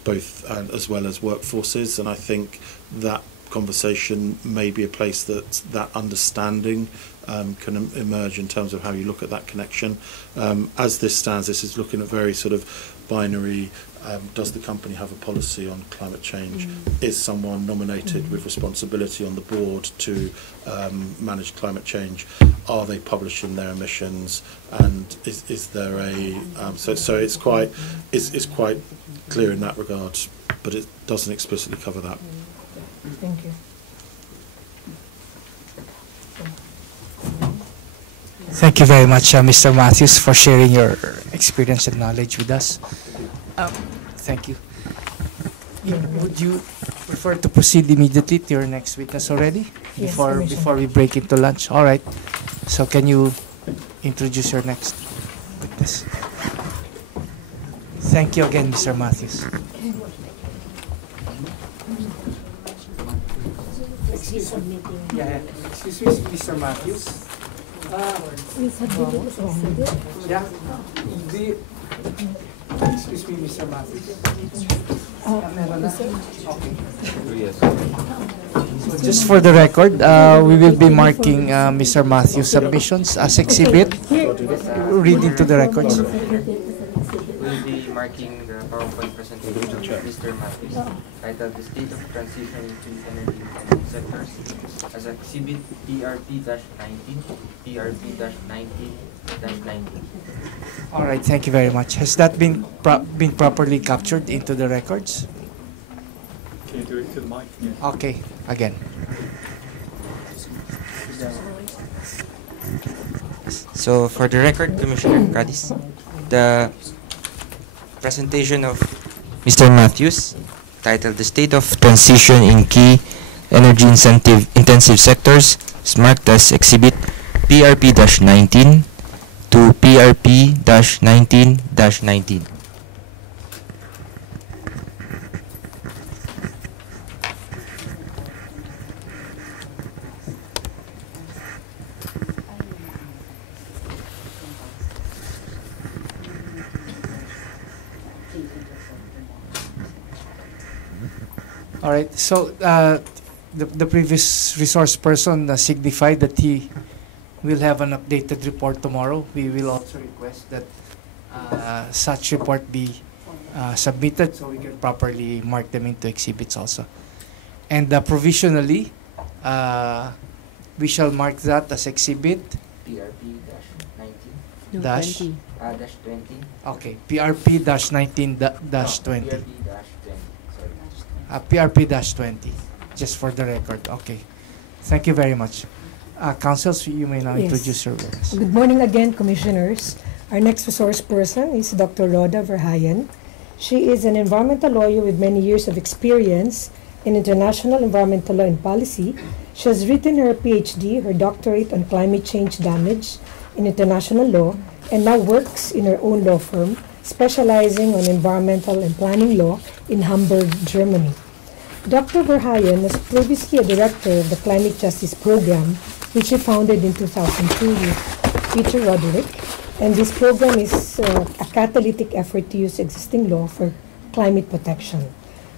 both as well as workforces, and I think that conversation may be a place that understanding can emerge in terms of how you look at that connection. As this stands, this is looking at very sort of binary. Does the company have a policy on climate change? Is someone nominated with responsibility on the board to manage climate change? Are they publishing their emissions? And is there a so it's quite clear in that regard, but it doesn't explicitly cover that. Thank you. Thank you very much, Mr. Matthews, for sharing your experience and knowledge with us. Thank you. Would you prefer to proceed immediately to your next witness already? Yes, Before we break into lunch? All right. So can you introduce your next witness? Thank you again, Mr. Matthews. Excuse me, Mr. Matthews. Yeah. Excuse me, Mr. Matthews. So just for the record, we will be marking Mr. Matthews' submissions as exhibit. Read into the records. We'll be marking the PowerPoint presentation of Mr. Matthews titled The State of Transition in Clean Energy and Sectors as exhibit PRP-19, PRP-19-19. All right, thank you very much. Has that been properly captured into the records? Can you do it to the mic? Yeah. Okay, again. So for the record, Commissioner Cadiz, the presentation of Mr. Matthews titled The State of Transition in Key Energy Intensive Sectors is marked as exhibit PRP-19 to PRP-19-19. All right, so the previous resource person signified that he will have an updated report tomorrow. We will also request that such report be submitted so we can properly mark them into exhibits also. And provisionally, we shall mark that as exhibit PRP-19 dash 20. Okay, PRP-19-20. PRP-20. PRP-20, just for the record. Okay, thank you very much. Councils, you may now introduce your witness. Good morning again, Commissioners. Our next resource person is Dr. Laura Verhagen. She is an environmental lawyer with many years of experience in international environmental law and policy. She has written her PhD, her doctorate on climate change damage in international law, and now works in her own law firm, specializing on environmental and planning law in Hamburg, Germany. Dr. Verhagen was previously a director of the Climate Justice Program, which she founded in 2002 with Peter Roderick. And this program is a catalytic effort to use existing law for climate protection.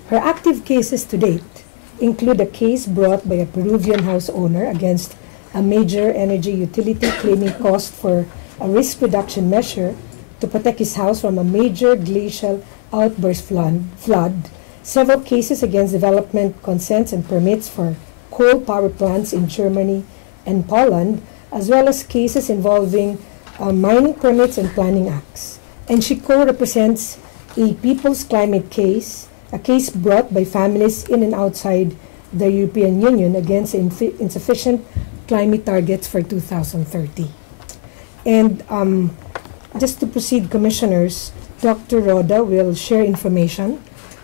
Her active cases to date include a case brought by a Peruvian house owner against a major energy utility claiming cost for a risk reduction measure to protect his house from a major glacial outburst flood, several cases against development consents and permits for coal power plants in Germany and Poland, as well as cases involving mining permits and planning acts. And she co-represents a People's Climate case, a case brought by families in and outside the European Union against insufficient climate targets for 2030. And just to proceed, Commissioners, Dr. Roda will share information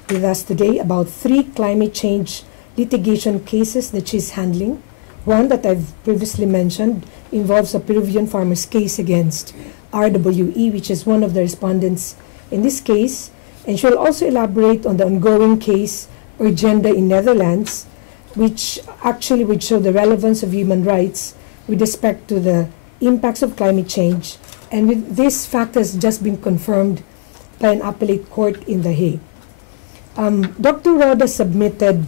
with us today about 3 climate change litigation cases that she's handling. One that I've previously mentioned involves a Peruvian farmer's case against RWE, which is one of the respondents in this case. And she'll also elaborate on the ongoing case Urgenda in Netherlands, which actually would show the relevance of human rights with respect to the impacts of climate change. And with this fact has just been confirmed by an appellate court in The Hague. Dr. Roda submitted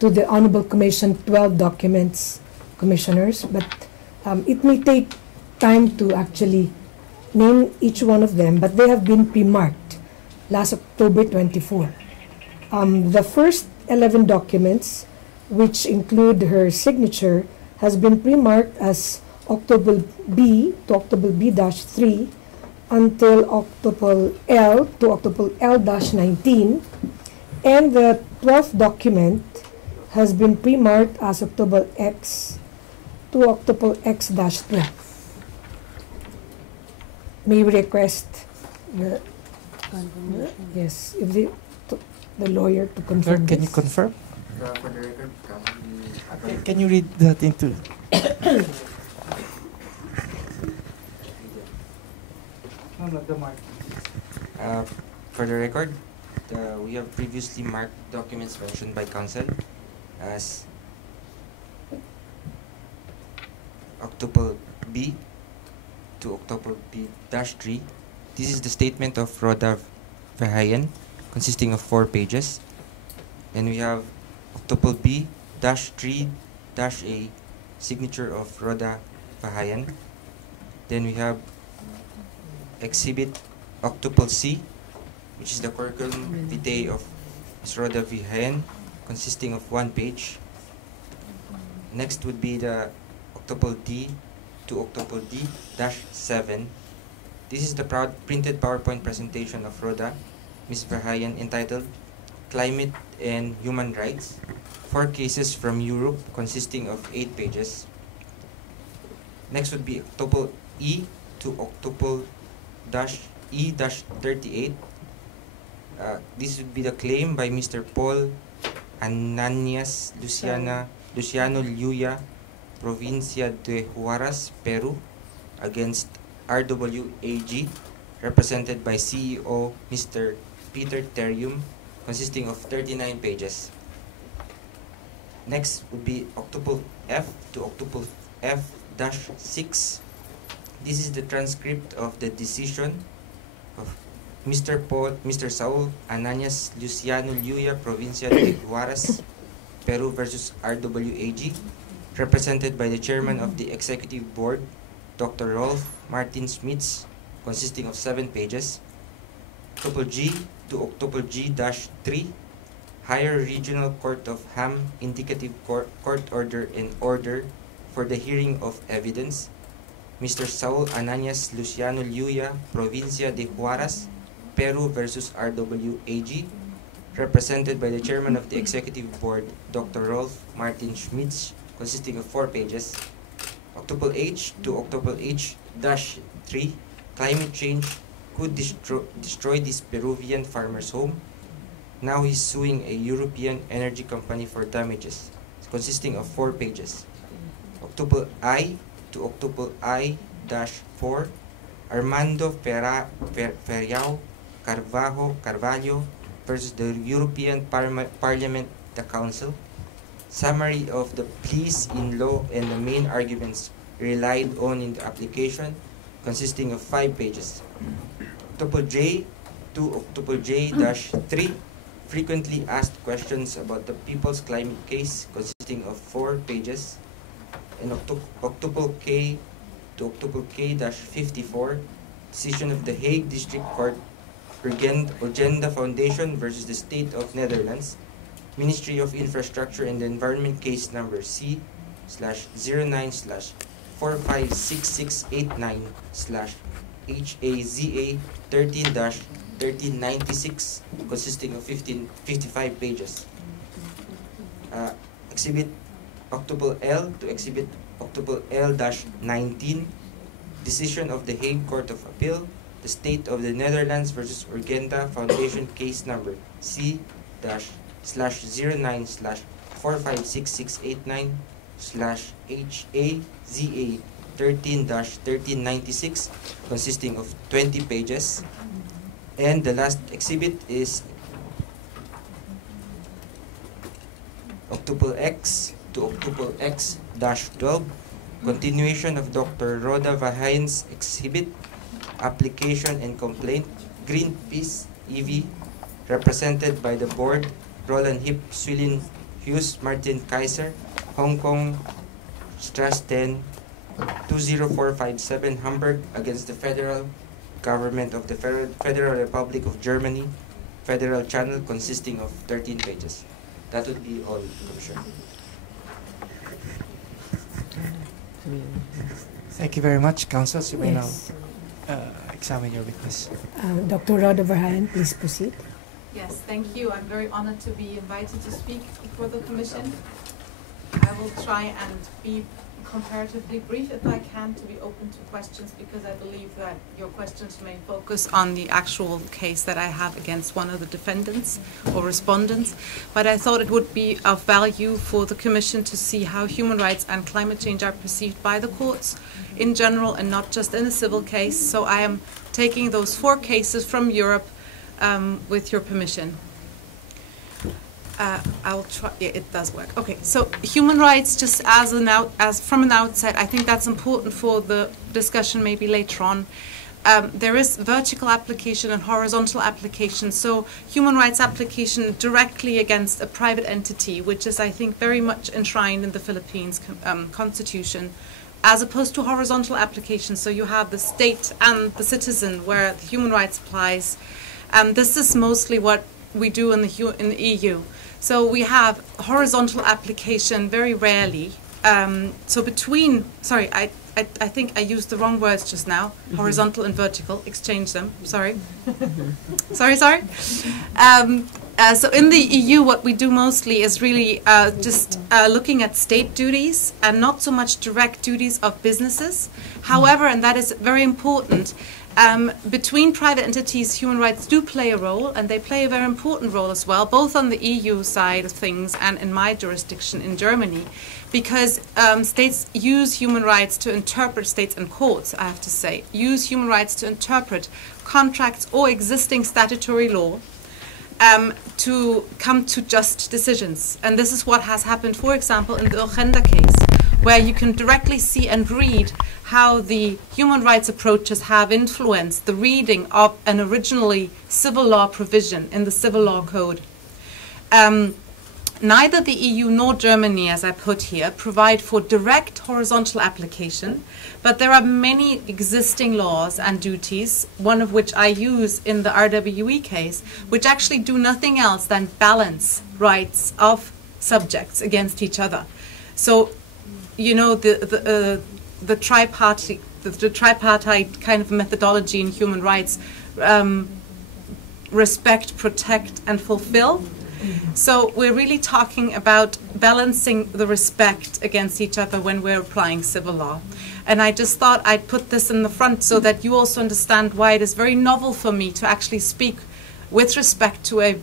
to the Honorable Commission 12 documents, Commissioners, but It may take time to actually name each one of them, but they have been pre-marked last October 24. The first 11 documents, which include her signature, has been pre-marked as Octuple B to Octuple B-3 until Octuple L to Octuple L-19, and the 12th document has been pre-marked as Octuple X to Octuple X-12. May we request the yes, if the lawyer to confirm. Clerk, can you this. confirm? For the record, Can you read that into? No, the mark. For the record, we have previously marked documents mentioned by counsel as Octuple B to Octuple B-3. This is the statement of Laura Verhagen, consisting of 4 pages. Then we have Octuple B-3-A, signature of Laura Verhagen. Then we have Exhibit Octuple C, which is the curriculum vitae of Ms. Laura Verhagen, consisting of 1 page. Next would be the Octuple D to Octuple D-7. This is the printed PowerPoint presentation of Laura, Ms. Verhagen, entitled Climate and Human Rights, 4 cases from Europe, consisting of 8 pages. Next would be Octuple E to Octuple E-38. This would be the claim by Mr. Paul Ananias Luciano Liuya, Provincia de Huaraz, Peru, against RWAG, represented by CEO Mr. Peter Terium, consisting of 39 pages. Next would be Octuple F to Octuple F-6. This is the transcript of the decision of Mr. Saul Ananias Luciano Liuya, Provincia de Huaraz, Peru versus RWAG, represented by the chairman of the executive board, Dr. Rolf Martin Schmitz, consisting of 7 pages. Octuple G to Octuple G-3, Higher Regional Court of Ham, indicative court order and order for the hearing of evidence. Mr. Saul Ananias Luciano Liuya, Provincia de Huaraz, Peru versus RWAG, represented by the chairman of the executive board, Dr. Rolf Martin Schmitz, consisting of 4 pages. Octuple H to Octuple H-3, Climate change could destroy this Peruvian farmer's home. Now he's suing a European energy company for damages, consisting of 4 pages. Octuple I to Octuple I-4, Armando Ferriao Carvalho versus the European Parliament, the Council. Summary of the pleas in law and the main arguments relied on in the application, consisting of 5 pages. Octuple J to Octuple J-3, frequently asked questions about the People's Climate Case, consisting of 4 pages. And Octuple K to Octuple K-54, decision of the Hague District Court, Urgenda Foundation versus the State of Netherlands, Ministry of Infrastructure and the Environment, case number C/09/456689/HAZA 13-1396, consisting of 55 pages. Exhibit Octuple L to Exhibit Octuple L-19, decision of the Hague Court of Appeal, the State of the Netherlands versus Urgenda Foundation, case number C/09/456689/HAZA 13-1396, consisting of 20 pages. And the last exhibit is Octuple X to Octuple X-12, continuation of Dr. Laura Verhagen's exhibit, application and complaint, Greenpeace EV, represented by the board, Roland Hip, Swilin Hughes, Martin Kaiser, Hong Kong, Strass 10, 20457 Hamburg against the Federal Government of the Federal Republic of Germany, Federal Channel, consisting of 13 pages. That would be all, Commissioner. Thank you very much, counsels. You may Yes. now examine your witness. Dr. Laura Verhagen, please proceed. Yes, thank you. I'm very honored to be invited to speak before the Commission. I will try and be comparatively brief if I can, to be open to questions, because I believe that your questions may focus on the actual case that I have against one of the defendants or respondents. But I thought it would be of value for the Commission to see how human rights and climate change are perceived by the courts in general and not just in a civil case. So I am taking those 4 cases from Europe with your permission. I'll try. Yeah, it does work. Okay, so human rights, just as from an outset, I think that's important for the discussion maybe later on. There is vertical application and horizontal application. So human rights application directly against a private entity, which is, I think, very much enshrined in the Philippines constitution, as opposed to horizontal application. So you have the state and the citizen, where the human rights applies. This is mostly what we do in the EU. So we have horizontal application very rarely. So between, sorry, I think I used the wrong words just now. Horizontal and vertical, exchange them. Sorry. sorry. So in the EU, what we do mostly is really just looking at state duties and not so much direct duties of businesses. However, and that is very important, between private entities, human rights do play a role, and they play a very important role as well, both on the EU side of things and in my jurisdiction in Germany, because states use human rights to interpret, states and courts, I have to say, use human rights to interpret contracts or existing statutory law to come to just decisions. And this is what has happened, for example, in the Urgenda case, where you can directly see and read how the human rights approaches have influenced the reading of an originally civil law provision in the civil law code. Neither the EU nor Germany, as I put here, provide for direct horizontal application, but there are many existing laws and duties, one of which I use in the RWE case, which actually do nothing else than balance rights of subjects against each other. So, you know, the tripartite kind of methodology in human rights, respect, protect, and fulfill. So we're really talking about balancing the respect against each other when we're applying civil law. And I just thought I'd put this in the front so that you also understand why it is very novel for me to actually speak with respect to a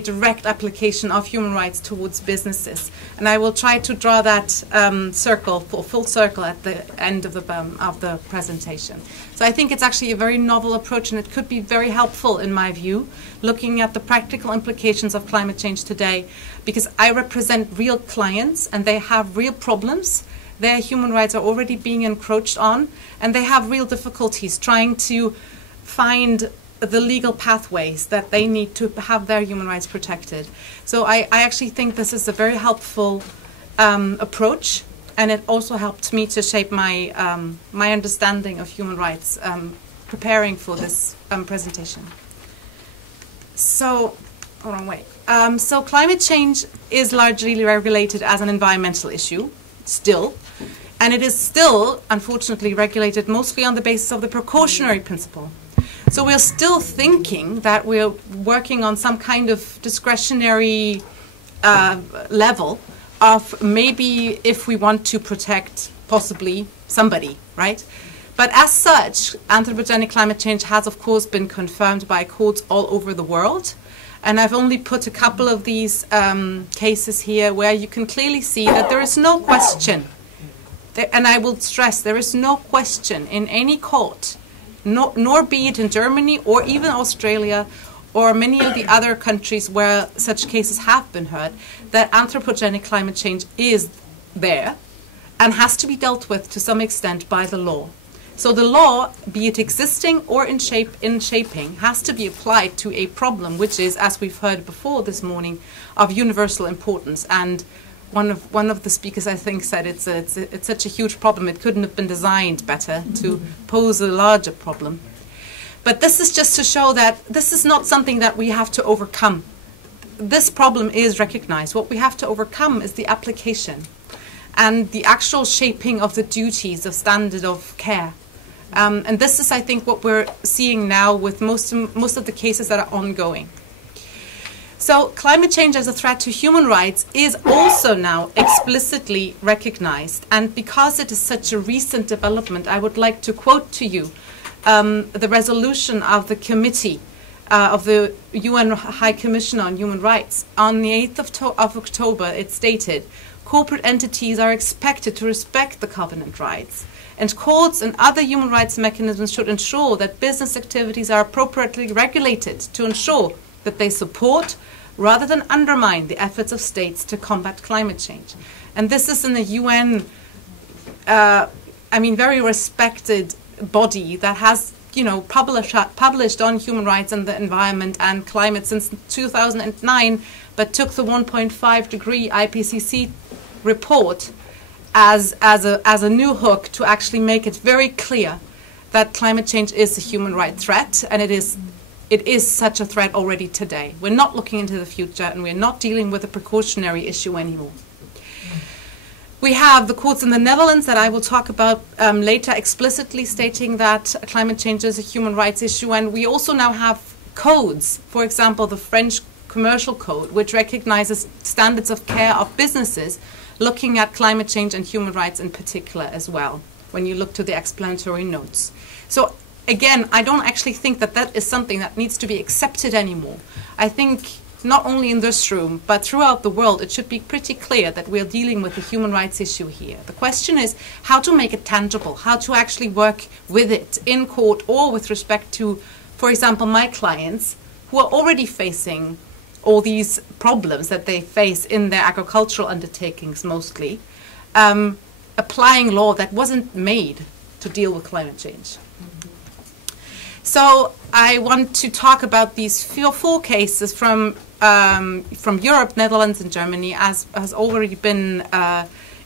direct application of human rights towards businesses. And I will try to draw that full circle at the end of the presentation. So I think it's actually a very novel approach, and it could be very helpful, in my view, looking at the practical implications of climate change today, because I represent real clients and they have real problems. Their human rights are already being encroached on, and they have real difficulties trying to find the legal pathways that they need to have their human rights protected. So I actually think this is a very helpful approach, and it also helped me to shape my my understanding of human rights preparing for this presentation. So, wrong way. So climate change is largely regulated as an environmental issue, still, and it is still, unfortunately, regulated mostly on the basis of the precautionary principle. So we're still thinking that we're working on some kind of discretionary level of maybe if we want to protect possibly somebody, right? But as such, anthropogenic climate change has, of course, been confirmed by courts all over the world. And I've only put a couple of these cases here where you can clearly see that there is no question, and I will stress, there is no question in any court, nor be it in Germany or even Australia or many of the other countries where such cases have been heard, that anthropogenic climate change is there and has to be dealt with to some extent by the law. So the law, be it existing or in shaping, has to be applied to a problem which is, as we've heard before this morning, of universal importance. And one of the speakers, I think, said it's such a huge problem, it couldn't have been designed better to pose a larger problem. But this is just to show that this is not something that we have to overcome. This problem is recognized. What we have to overcome is the application and the actual shaping of the duties of standard of care. And this is, I think, what we're seeing now with most of the cases that are ongoing. So climate change as a threat to human rights is also now explicitly recognized. And because it is such a recent development, I would like to quote to you the resolution of the committee of the UN High Commissioner on Human Rights. On the 8th of October, it stated, corporate entities are expected to respect the covenant rights, and courts and other human rights mechanisms should ensure that business activities are appropriately regulated to ensure that they support rather than undermine the efforts of states to combat climate change. And this is in the UN, very respected body that has, published on human rights and the environment and climate since 2009, but took the 1.5 degree IPCC report as a new hook to actually make it very clear that climate change is a human rights threat, and it is such a threat already today. We're not looking into the future, and we're not dealing with a precautionary issue anymore. We have the courts in the Netherlands that I will talk about later explicitly stating that climate change is a human rights issue, and we also now have codes, for example, the French Commercial Code, which recognizes standards of care of businesses looking at climate change and human rights in particular as well, when you look to the explanatory notes. So again, I don't actually think that that is something that needs to be accepted anymore. I think not only in this room, but throughout the world, it should be pretty clear that we're dealing with a human rights issue here. The question is how to make it tangible, how to actually work with it in court or with respect to, for example, my clients who are already facing all these problems that they face in their agricultural undertakings mostly, applying law that wasn't made to deal with climate change. So I want to talk about these four cases from Europe, Netherlands, and Germany, as has already been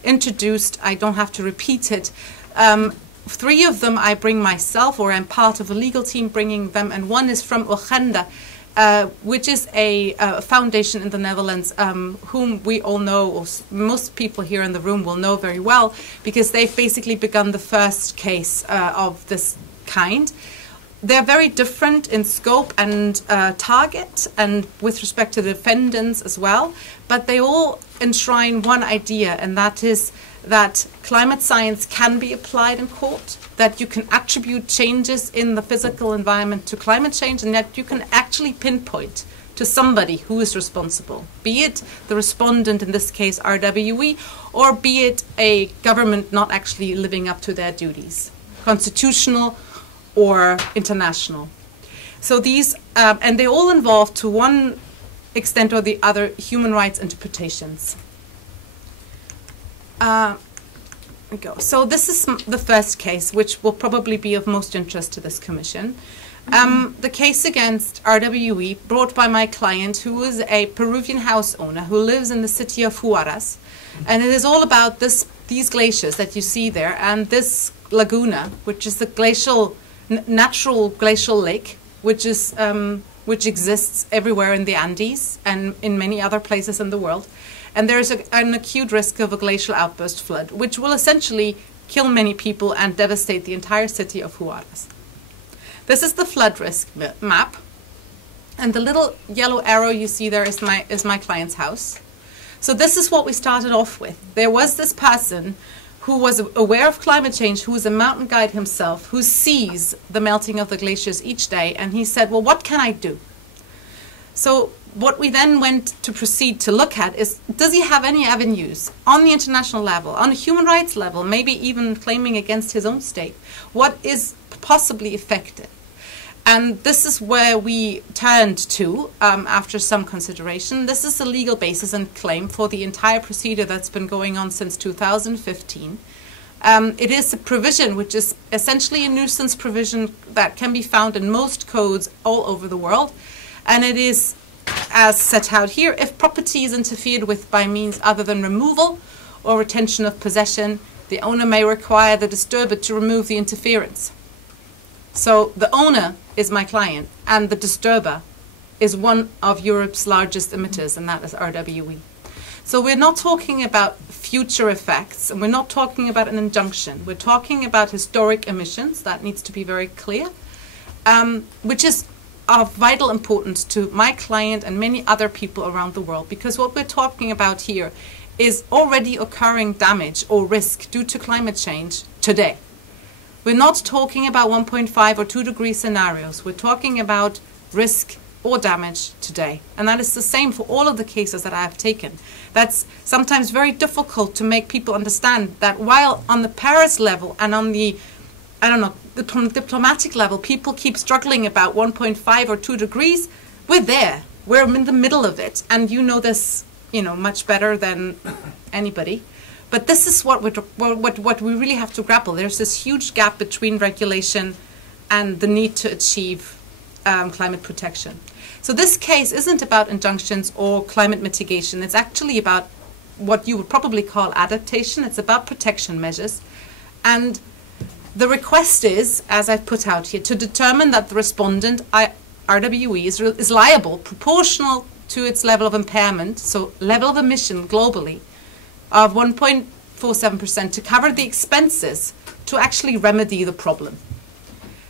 introduced. I don't have to repeat it. 3 of them I bring myself, or I'm part of a legal team bringing them, and one is from Urgenda, which is a foundation in the Netherlands whom we all know, or most people here in the room will know very well, because they've basically begun the first case of this kind. They're very different in scope and target, and with respect to the defendants as well, but they all enshrine one idea, and that is that climate science can be applied in court, that you can attribute changes in the physical environment to climate change, and that you can actually pinpoint to somebody who is responsible, be it the respondent, in this case RWE, or be it a government not actually living up to their duties, constitutional or international. So these, and they all involve, to one extent or the other, human rights interpretations. We go. So this is the first case, which will probably be of most interest to this commission. The case against RWE, brought by my client, who is a Peruvian house owner who lives in the city of Huaraz. And it is all about these glaciers that you see there, and this laguna, which is the natural glacial lake, which exists everywhere in the Andes and in many other places in the world. And there is an acute risk of a glacial outburst flood, which will essentially kill many people and devastate the entire city of Huaraz. This is the flood risk map, and the little yellow arrow you see there is my client's house. So this is what we started off with. There was this person who was aware of climate change, who is a mountain guide himself, who sees the melting of the glaciers each day, and he said, well, what can I do? So what we then went to proceed to look at is, does he have any avenues on the international level, on a human rights level, maybe even claiming against his own state? What is possibly effective? And this is where we turned to after some consideration. This is the legal basis and claim for the entire procedure that's been going on since 2015. It is a provision which is essentially a nuisance provision that can be found in most codes all over the world. And it is as set out here, if property is interfered with by means other than removal or retention of possession, the owner may require the disturber to remove the interference. So the owner is my client, and the disturber is one of Europe's largest emitters, and that is RWE. So we're not talking about future effects, and we're not talking about an injunction. We're talking about historic emissions. That needs to be very clear, which is of vital importance to my client and many other people around the world, because what we're talking about here is already occurring damage or risk due to climate change today. We're not talking about 1.5 or 2 degree scenarios. We're talking about risk or damage today. And that is the same for all of the cases that I have taken. That's sometimes very difficult to make people understand that while on the Paris level and on the, the diplomatic level, people keep struggling about 1.5 or 2 degrees, we're there. We're in the middle of it. And you know this, much better than anybody. But this is what we really have to grapple. There's this huge gap between regulation and the need to achieve climate protection. So this case isn't about injunctions or climate mitigation. It's actually about what you would probably call adaptation. It's about protection measures. And the request is, as I've put out here, to determine that the respondent, RWE, is liable, proportional to its level of impairment, so level of emission globally, of 1.47% to cover the expenses to actually remedy the problem.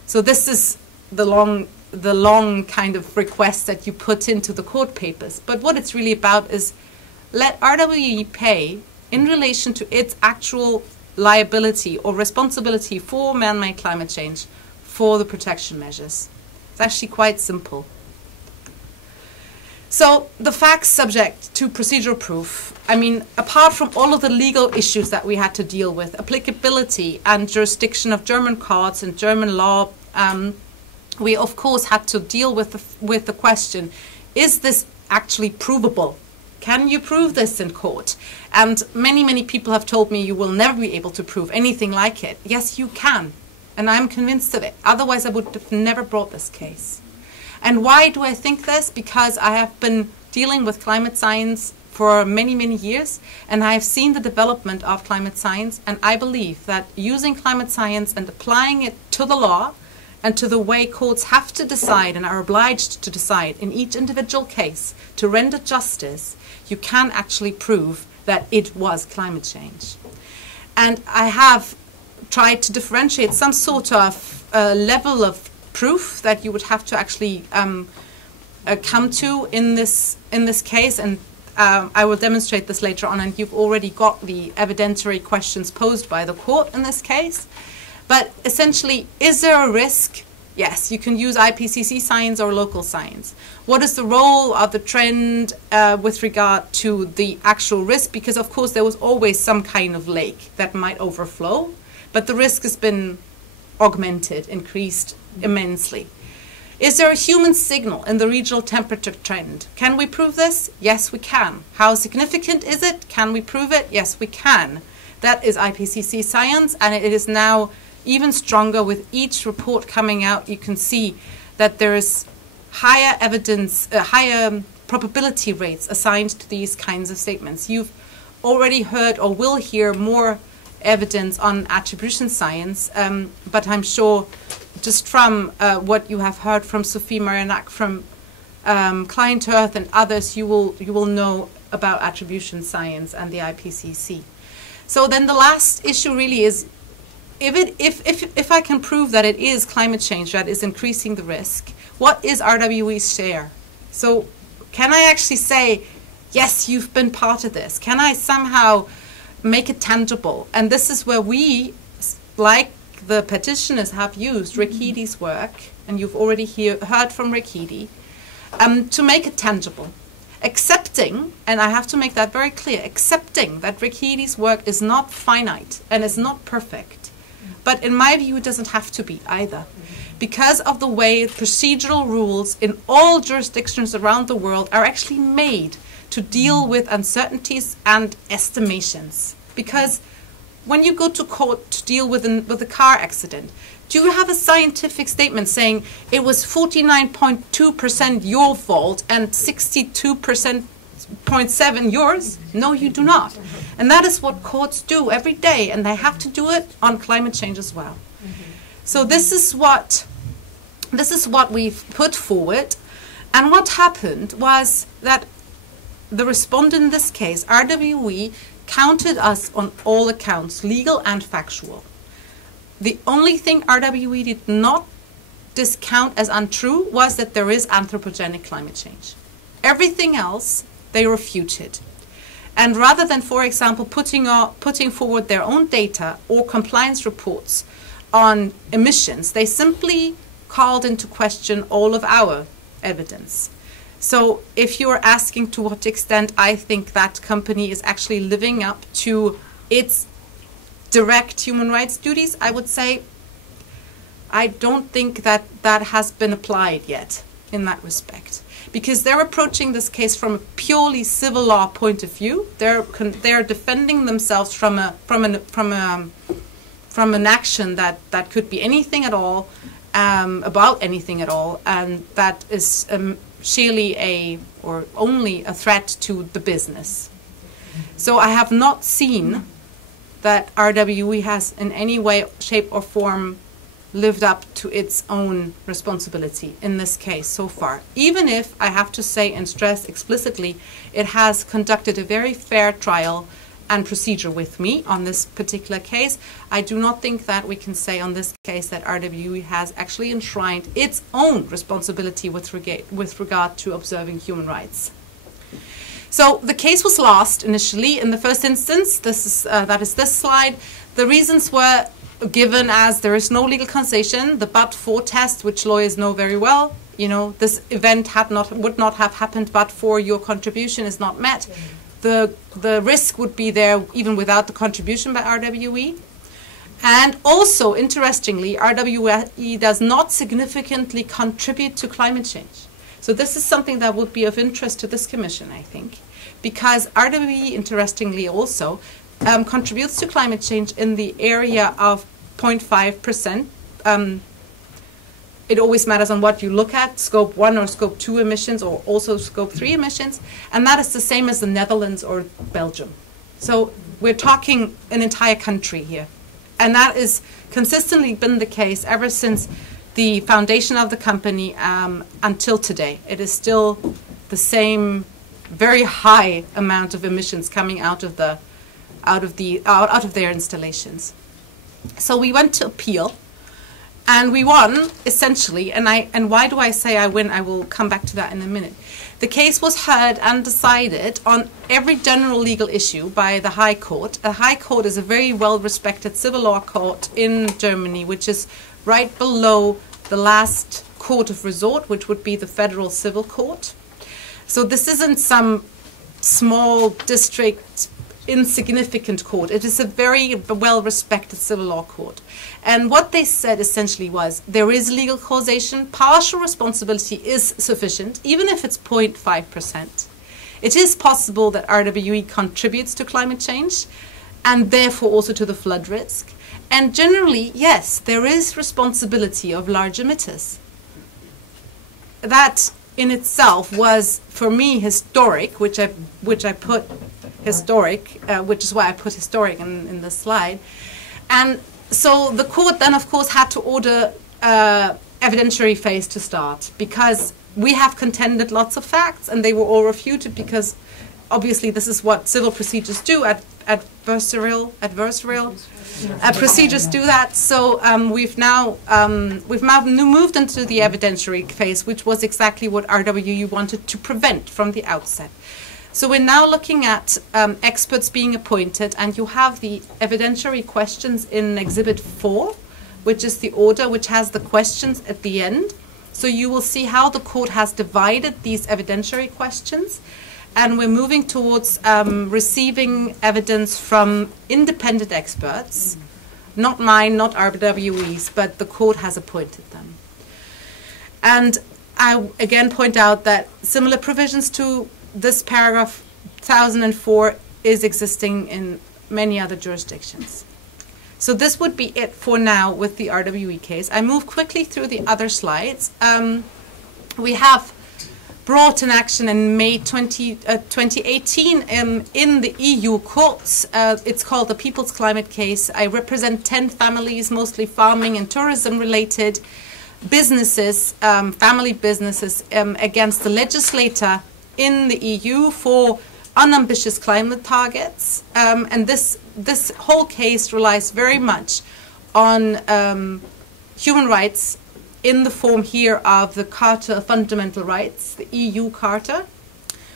So this is the long kind of request that you put into the court papers. But what it's really about is let RWE pay in relation to its actual liability or responsibility for man-made climate change for the protection measures. It's actually quite simple. So the facts subject to procedural proof, apart from all of the legal issues that we had to deal with, applicability and jurisdiction of German courts and German law, we of course had to deal with the question, is this actually provable? Can you prove this in court? And many people have told me you will never be able to prove anything like it. Yes, you can, and I'm convinced of it. Otherwise I would have never brought this case. And why do I think this? Because I have been dealing with climate science for many years, and I have seen the development of climate science, and I believe that using climate science and applying it to the law and to the way courts have to decide and are obliged to decide in each individual case to render justice, you can actually prove that it was climate change. And I have tried to differentiate some sort of level of proof that you would have to actually come to in this case, and I will demonstrate this later on, and you've already got the evidentiary questions posed by the court in this case. But essentially, is there a risk? Yes, you can use IPCC science or local science. What is the role of the trend with regard to the actual risk? Because of course there was always some kind of lake that might overflow, but the risk has been augmented, increased immensely. Is there a human signal in the regional temperature trend? Can we prove this? Yes, we can. How significant is it? Can we prove it? Yes, we can. That is IPCC science, and it is now even stronger with each report coming out. You can see that there is higher evidence, higher probability rates assigned to these kinds of statements. You've already heard or will hear more evidence on attribution science, but I'm sure just from what you have heard from Sophie Marinak, from Client Earth and others, you will know about attribution science and the IPCC. So then the last issue really is, if I can prove that it is climate change that is increasing the risk, what is RWE's share? So can I actually say, yes, you've been part of this? Can I somehow make it tangible? And this is where we, like the petitioners, have used Rick Heady's work, and you've already heard from Rick Heady, to make it tangible. Accepting, and I have to make that very clear, accepting that Rick Heady's work is not finite and is not perfect. But in my view, it doesn't have to be either. Because of the way procedural rules in all jurisdictions around the world are actually made to deal with uncertainties and estimations. Because when you go to court to deal with a car accident, Do you have a scientific statement saying it was 49.2% your fault and 62.7% yours? No, you do not. And that is what courts do every day, and they have to do it on climate change as well. So this is what we've put forward. And what happened was that the respondent in this case, RWE, counted us on all accounts, legal and factual. The only thing RWE did not discount as untrue was that there is anthropogenic climate change. Everything else they refuted. And rather than, for example, putting forward their own data or compliance reports on emissions, they simply called into question all of our evidence. So if you're asking to what extent I think that company is actually living up to its direct human rights duties, I would say I don't think that that has been applied yet in that respect, because they're approaching this case from a purely civil law point of view. They're defending themselves from an action that could be anything at all, about anything at all, and that is sheerly or only a threat to the business. So I have not seen that RWE has in any way, shape or form lived up to its own responsibility in this case so far. Even if, I have to say and stress explicitly, it has conducted a very fair trial and procedure with me on this particular case, I do not think that we can say on this case that RWE has actually enshrined its own responsibility with regard to observing human rights. So the case was lost initially in the first instance. That is this slide. The reasons were given as there is no legal causation, the but-for test, which lawyers know very well. You know, this event would not have happened but for your contribution is not met. The risk would be there even without the contribution by RWE. And also, interestingly, RWE does not significantly contribute to climate change. So this is something that would be of interest to this commission, I think, because RWE, interestingly also, contributes to climate change in the area of 0.5%. It always matters on what you look at, Scope 1 or Scope 2 emissions, or also Scope 3 emissions, and that is the same as the Netherlands or Belgium. So we're talking an entire country here. And that has consistently been the case ever since the foundation of the company until today. It is still the same very high amount of emissions coming out of their installations. So we went to appeal, and we won essentially. And why do I say I win? I will come back to that in a minute. The case was heard and decided on every general legal issue by the High Court. The High Court is a very well-respected civil law court in Germany, which is right below the last court of resort, which would be the Federal Civil Court. So this isn't some small district, insignificant court. It is a very well-respected civil law court. And what they said essentially was there is legal causation, partial responsibility is sufficient, even if it's 0.5%. It is possible that RWE contributes to climate change and therefore also to the flood risk. And generally, yes, there is responsibility of large emitters. That in itself was, for me, historic, which I put historic, which is why I put historic in this slide. And so the court then, of course, had to order evidentiary phase to start, because we have contended lots of facts and they were all refuted, because obviously this is what civil procedures do, adversarial procedures do that. So we've now moved into the evidentiary phase, which was exactly what RWE wanted to prevent from the outset. So we're now looking at experts being appointed, and you have the evidentiary questions in Exhibit 4, which is the order which has the questions at the end. So you will see how the court has divided these evidentiary questions, and we're moving towards receiving evidence from independent experts, not mine, not RWE's, but the court has appointed them. And I again point out that similar provisions to this paragraph 1004 is existing in many other jurisdictions. So this would be it for now with the RWE case. I move quickly through the other slides. We have brought an action in May 2018 in the EU courts. It's called the People's Climate Case. I represent 10 families, mostly farming and tourism related businesses, family businesses, against the legislator in the EU for unambitious climate targets. And this whole case relies very much on human rights in the form here of the Charter of Fundamental Rights, the EU Charter,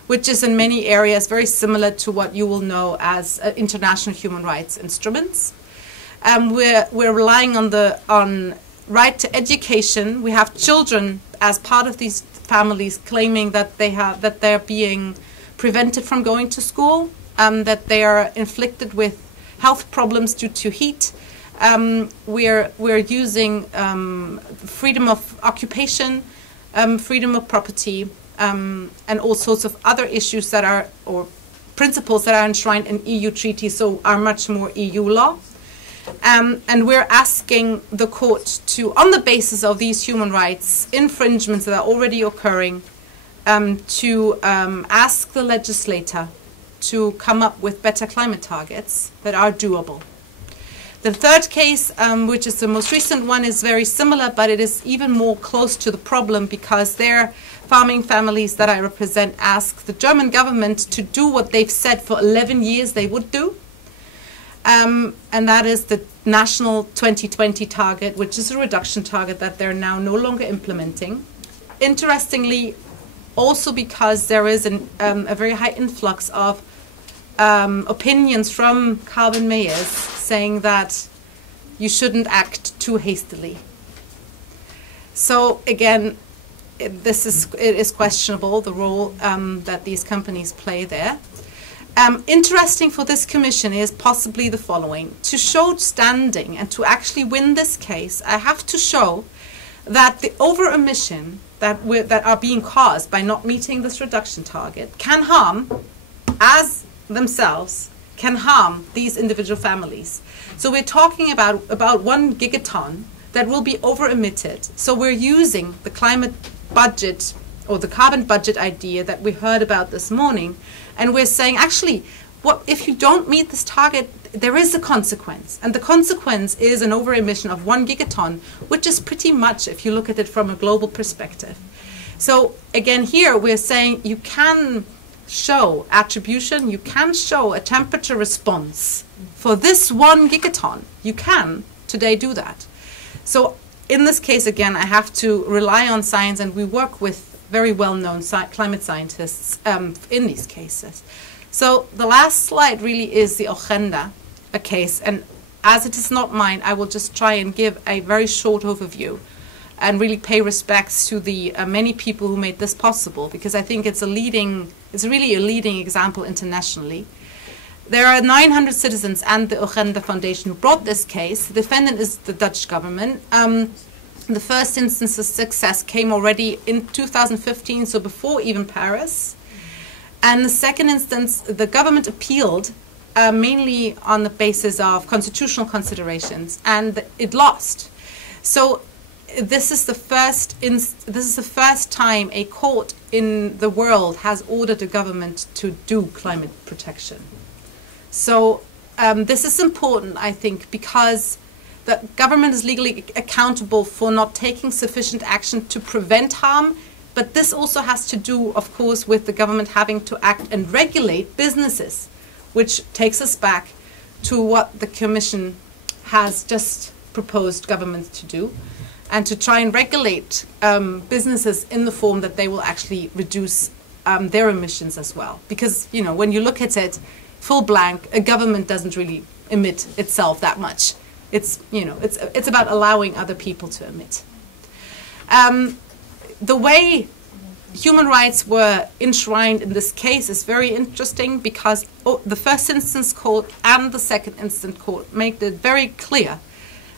which is in many areas very similar to what you will know as international human rights instruments. We're relying on right to education. We have children as part of these families claiming that they're being prevented from going to school, that they are inflicted with health problems due to heat. We're using freedom of occupation, freedom of property, and all sorts of other issues that are, or principles that are enshrined in EU treaties, so are much more EU law. And we're asking the court to, on the basis of these human rights infringements that are already occurring, to ask the legislator to come up with better climate targets that are doable. The third case, which is the most recent one, is very similar, but it is even more close to the problem because their farming families that I represent ask the German government to do what they've said for 11 years they would do. And that is the national 2020 target, which is a reduction target that they're now no longer implementing. Interestingly, also because there is a very high influx of opinions from carbon mayors saying that you shouldn't act too hastily. So again, it is questionable, the role that these companies play there. Interesting for this commission is possibly the following. To show standing and to actually win this case, I have to show that the over-emission that are being caused by not meeting this reduction target can harm, as themselves, can harm these individual families. So we're talking about 1 gigaton that will be over-emitted. So we're using the climate budget or the carbon budget idea that we heard about this morning, and we're saying, actually, what if you don't meet this target, there is a consequence. And the consequence is an over-emission of 1 gigaton, which is pretty much, if you look at it from a global perspective. So again, here we're saying you can show attribution, you can show a temperature response for this 1 gigaton. You can today do that. So in this case, again, I have to rely on science, and we work with very well-known climate scientists in these cases. So the last slide really is the Ogenda case, and as it is not mine, I will just try and give a very short overview and really pay respects to the many people who made this possible, because I think it's really a leading example internationally. There are 900 citizens and the Ogenda Foundation who brought this case. The defendant is the Dutch government. The first instance of success came already in 2015, so before even Paris. And the second instance, the government appealed mainly on the basis of constitutional considerations, and it lost. So this is the first time a court in the world has ordered a government to do climate protection. So this is important, I think, because the government is legally accountable for not taking sufficient action to prevent harm, but this also has to do, of course, with the government having to act and regulate businesses, which takes us back to what the Commission has just proposed governments to do, and to try and regulate businesses in the form that they will actually reduce their emissions as well. Because, you know, when you look at it full blank, a government doesn't really emit itself that much. It's, you know, it's about allowing other people to emit. The way human rights were enshrined in this case is very interesting, because the first instance court and the second instance court made it very clear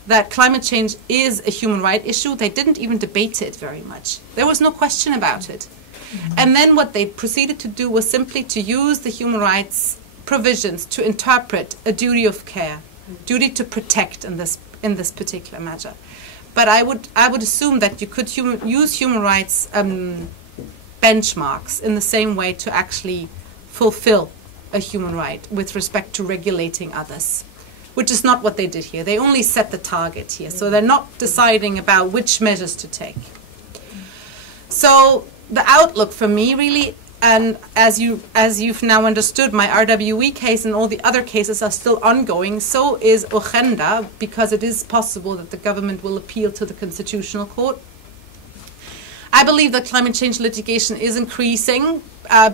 that climate change is a human right issue. They didn't even debate it very much. There was no question about it. Mm-hmm. And then what they proceeded to do was simply to use the human rights provisions to interpret a duty of care duty to protect in this particular matter. But I would assume that you could use human rights benchmarks in the same way to actually fulfill a human right with respect to regulating others, which is not what they did here. They only set the target here, so they're not deciding about which measures to take. So the outlook for me really, and as you've now understood, my RWE case and all the other cases are still ongoing. So is Urgenda, because it is possible that the government will appeal to the Constitutional Court. I believe that climate change litigation is increasing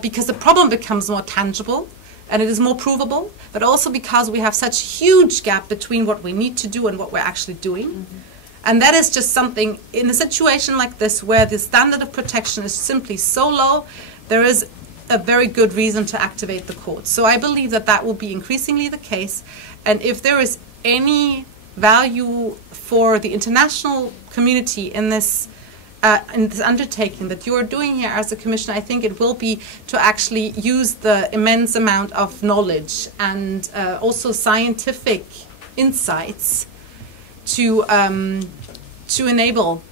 because the problem becomes more tangible and it is more provable, but also because we have such a huge gap between what we need to do and what we're actually doing. Mm-hmm. And that is just something, in a situation like this where the standard of protection is simply so low, there is a very good reason to activate the courts. So I believe that that will be increasingly the case. And if there is any value for the international community in this undertaking that you are doing here as a commissioner, I think it will be to actually use the immense amount of knowledge and also scientific insights to enable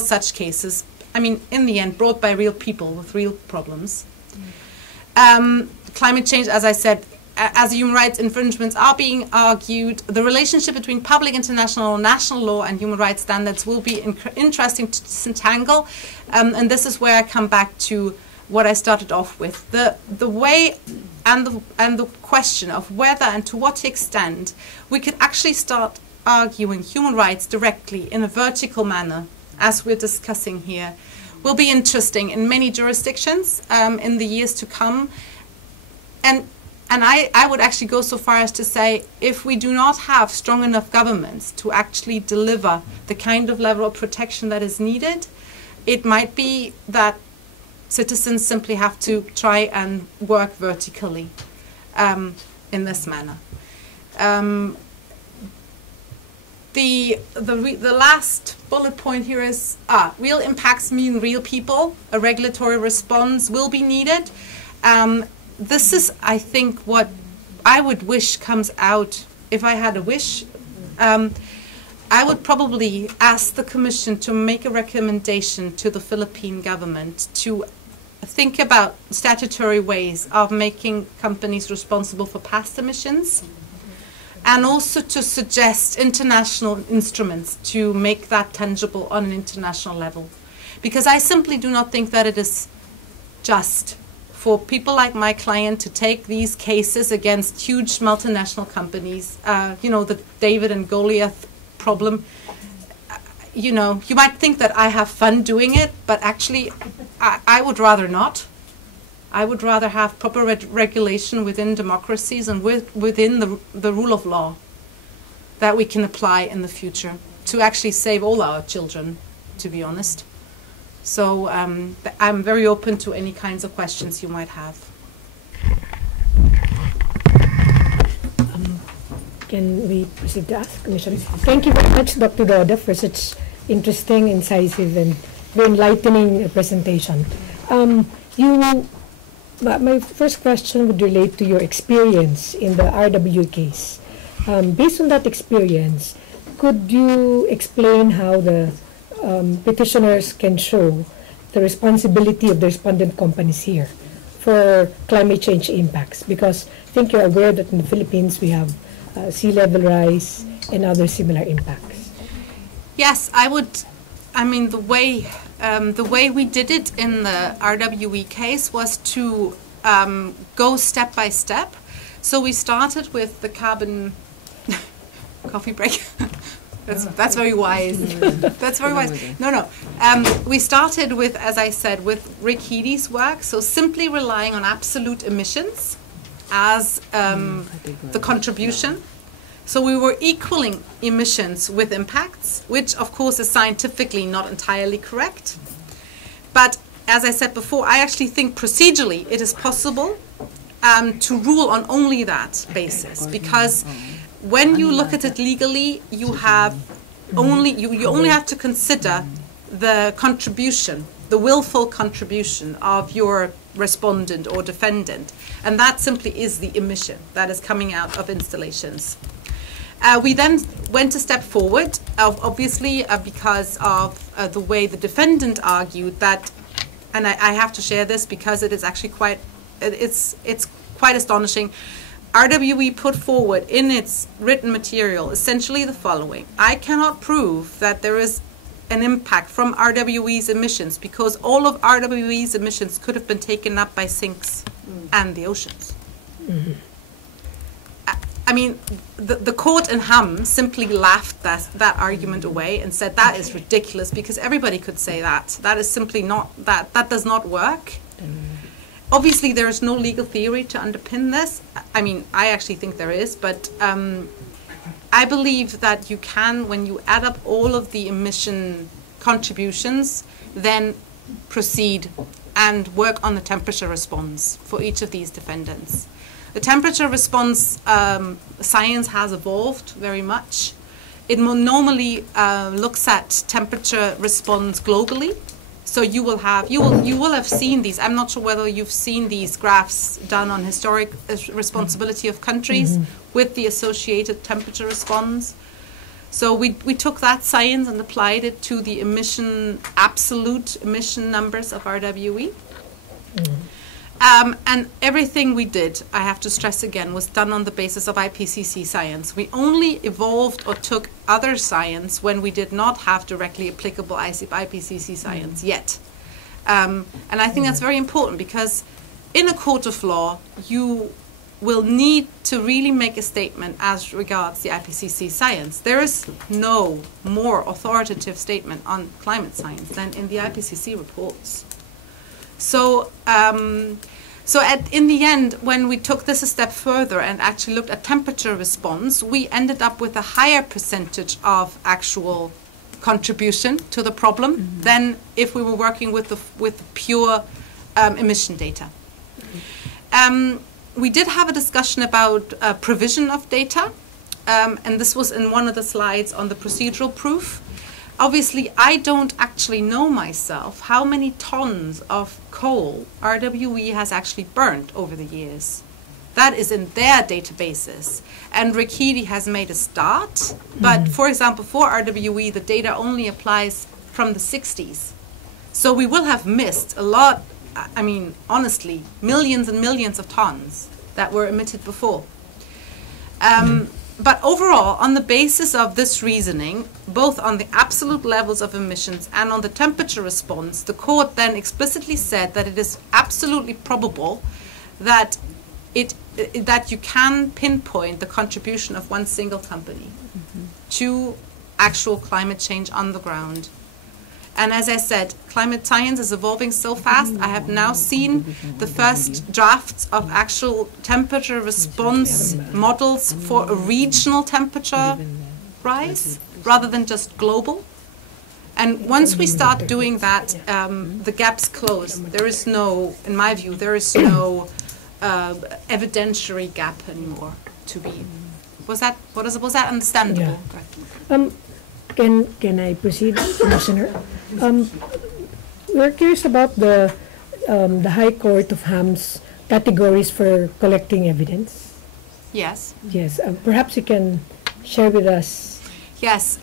such cases. I mean, in the end, brought by real people with real problems. Climate change, as I said, as human rights infringements are being argued, the relationship between public, international, national law and human rights standards will be interesting to disentangle. And this is where I come back to what I started off with. The way and the question of whether and to what extent we could actually start arguing human rights directly in a vertical manner, as we're discussing here, will be interesting in many jurisdictions in the years to come. And I would actually go so far as to say, if we do not have strong enough governments to actually deliver the kind of level of protection that is needed, it might be that citizens simply have to try and work vertically in this manner. The last bullet point here is real impacts mean real people. A regulatory response will be needed. This is, I think, what I would wish comes out. If I had a wish, I would probably ask the Commission to make a recommendation to the Philippine government to think about statutory ways of making companies responsible for past emissions, and also to suggest international instruments to make that tangible on an international level. Because I simply do not think that it is just for people like my client to take these cases against huge multinational companies, the David and Goliath problem. You might think that I have fun doing it, but actually I would rather not. I would rather have proper regulation within democracies and within the rule of law that we can apply in the future to actually save all our children, to be honest. So I'm very open to any kinds of questions you might have. Can we proceed to ask questions? Thank you very much, Dr. Roda, for such interesting, incisive, and very enlightening presentation. My first question would relate to your experience in the RW case. Based on that experience, could you explain how the petitioners can show the responsibility of the respondent companies here for climate change impacts? Because I think you're aware that in the Philippines we have sea level rise and other similar impacts. Yes, I would. I mean, the way we did it in the RWE case was to go step by step. So we started with the carbon coffee break. That's very wise. That's very wise. No. We started with, as I said, with Rick Heady's work. So simply relying on absolute emissions as the contribution. So we were equaling emissions with impacts, which of course is scientifically not entirely correct. But as I said before, I actually think procedurally it is possible to rule on only that basis, because when you look at it legally, you have you only have to consider the contribution, the willful contribution of your respondent or defendant, and that simply is the emission that is coming out of installations. We then went a step forward, obviously because of the way the defendant argued that, and I have to share this because it is actually it's quite astonishing. RWE put forward in its written material essentially the following: I cannot prove that there is an impact from RWE's emissions because all of RWE's emissions could have been taken up by sinks and the oceans. Mm-hmm. I mean, the court in Hamm simply laughed that argument away and said that is ridiculous because everybody could say that. That is simply not, that does not work. Obviously, there is no legal theory to underpin this. I mean, I actually think there is, but I believe that you can, when you add up all of the emission contributions, then proceed and work on the temperature response for each of these defendants. The temperature response science has evolved very much. It normally looks at temperature response globally. So you will have seen these. I'm not sure whether you've seen these graphs done on historic responsibility of countries with the associated temperature response. So we took that science and applied it to the absolute emission numbers of RWE. And everything we did, I have to stress again, was done on the basis of IPCC science. We only evolved or took other science when we did not have directly applicable IPCC science yet. And I think that's very important because in a court of law, you will need to really make a statement as regards the IPCC science. There is no more authoritative statement on climate science than in the IPCC reports. So, in the end, when we took this a step further and actually looked at temperature response, we ended up with a higher percentage of actual contribution to the problem than if we were working with pure emission data. We did have a discussion about provision of data, and this was in one of the slides on the procedural proof. Obviously, I don't actually know myself how many tons of coal RWE has actually burnt over the years. That is in their databases. And Rakiti has made a start. But, for example, for RWE, the data only applies from the 60s. So we will have missed a lot, I mean, honestly, millions and millions of tons that were emitted before. But overall, on the basis of this reasoning, both on the absolute levels of emissions and on the temperature response, the court then explicitly said that it is absolutely probable that that you can pinpoint the contribution of one single company to actual climate change on the ground. And as I said, climate science is evolving so fast. I have now seen the first drafts of actual temperature response models for a regional temperature rise rather than just global. And once we start doing that, the gaps close. There is no, in my view, there is no evidentiary gap anymore to be. Was that understandable? Yeah. Can I proceed, Commissioner? We're curious about the High Court of Hamm's categories for collecting evidence. Yes. Yes. Perhaps you can share with us. Yes.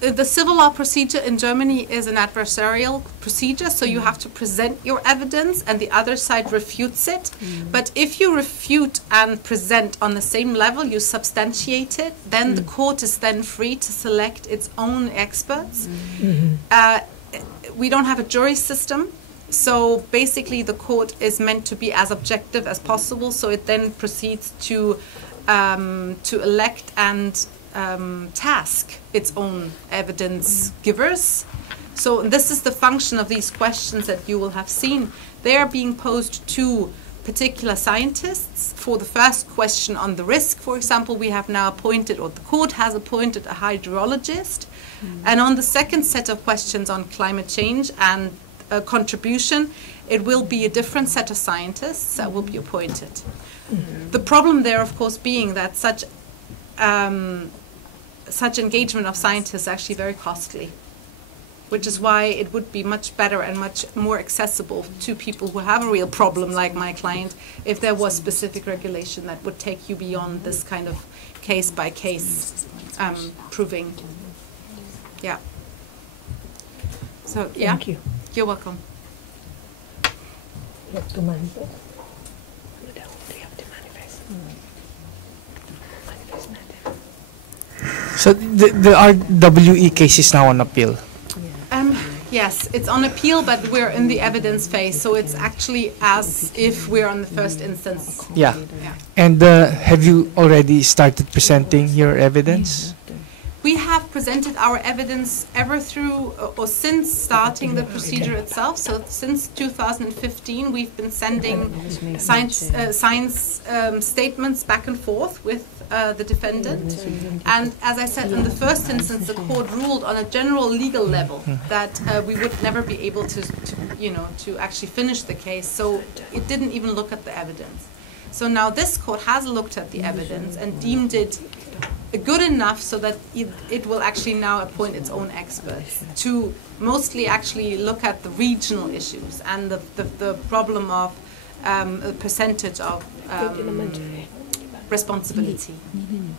The civil law procedure in Germany is an adversarial procedure, so you have to present your evidence and the other side refutes it. But if you refute and present on the same level, you substantiate it, then the court is then free to select its own experts. We don't have a jury system, so basically the court is meant to be as objective as possible, so it then proceeds to elect and task its own evidence givers. So this is the function of these questions that you will have seen. They are being posed to particular scientists. For the first question on the risk, for example, we have now appointed, or the court has appointed, a hydrologist. And on the second set of questions on climate change and contribution, it will be a different set of scientists that will be appointed. The problem there, of course, being that such engagement of scientists is actually very costly. which is why it would be much better and much more accessible to people who have a real problem like my client if there was specific regulation that would take you beyond this kind of case-by-case proving. Yeah. So, yeah. Thank you. You're welcome. You have to manifest. Do you have to manifest? Manifest natin. So the RWE case is now on appeal. Yes, it's on appeal, but we're in the evidence phase, so it's actually as if we're on the first instance. Yeah. Yeah. And have you already started presenting your evidence? We have presented our evidence ever through or since starting the procedure itself. So since 2015, we've been sending science statements back and forth with the defendant. And as I said, in the first instance, the court ruled on a general legal level that we would never be able to actually finish the case. So it didn't even look at the evidence. So now this court has looked at the evidence and deemed it good enough so that it will actually now appoint its own experts to mostly actually look at the regional issues and the problem of the percentage of responsibility.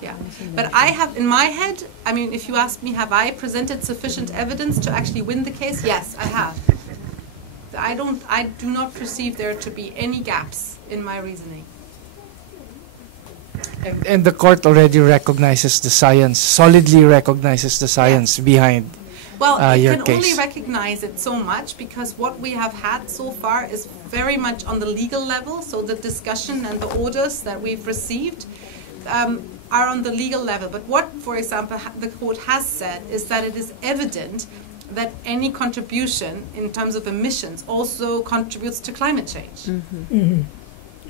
Yeah. But I have in my head, I mean, if you ask me, have I presented sufficient evidence to actually win the case? Yes, I have. I do not perceive there to be any gaps in my reasoning. And the court already recognizes the science, solidly recognizes the science behind well, it your can case. only recognize it so much because what we have had so far is very much on the legal level. So the discussion and the orders that we've received are on the legal level. But what, for example, the court has said is that it is evident that any contribution in terms of emissions also contributes to climate change. Mm-hmm. Mm-hmm.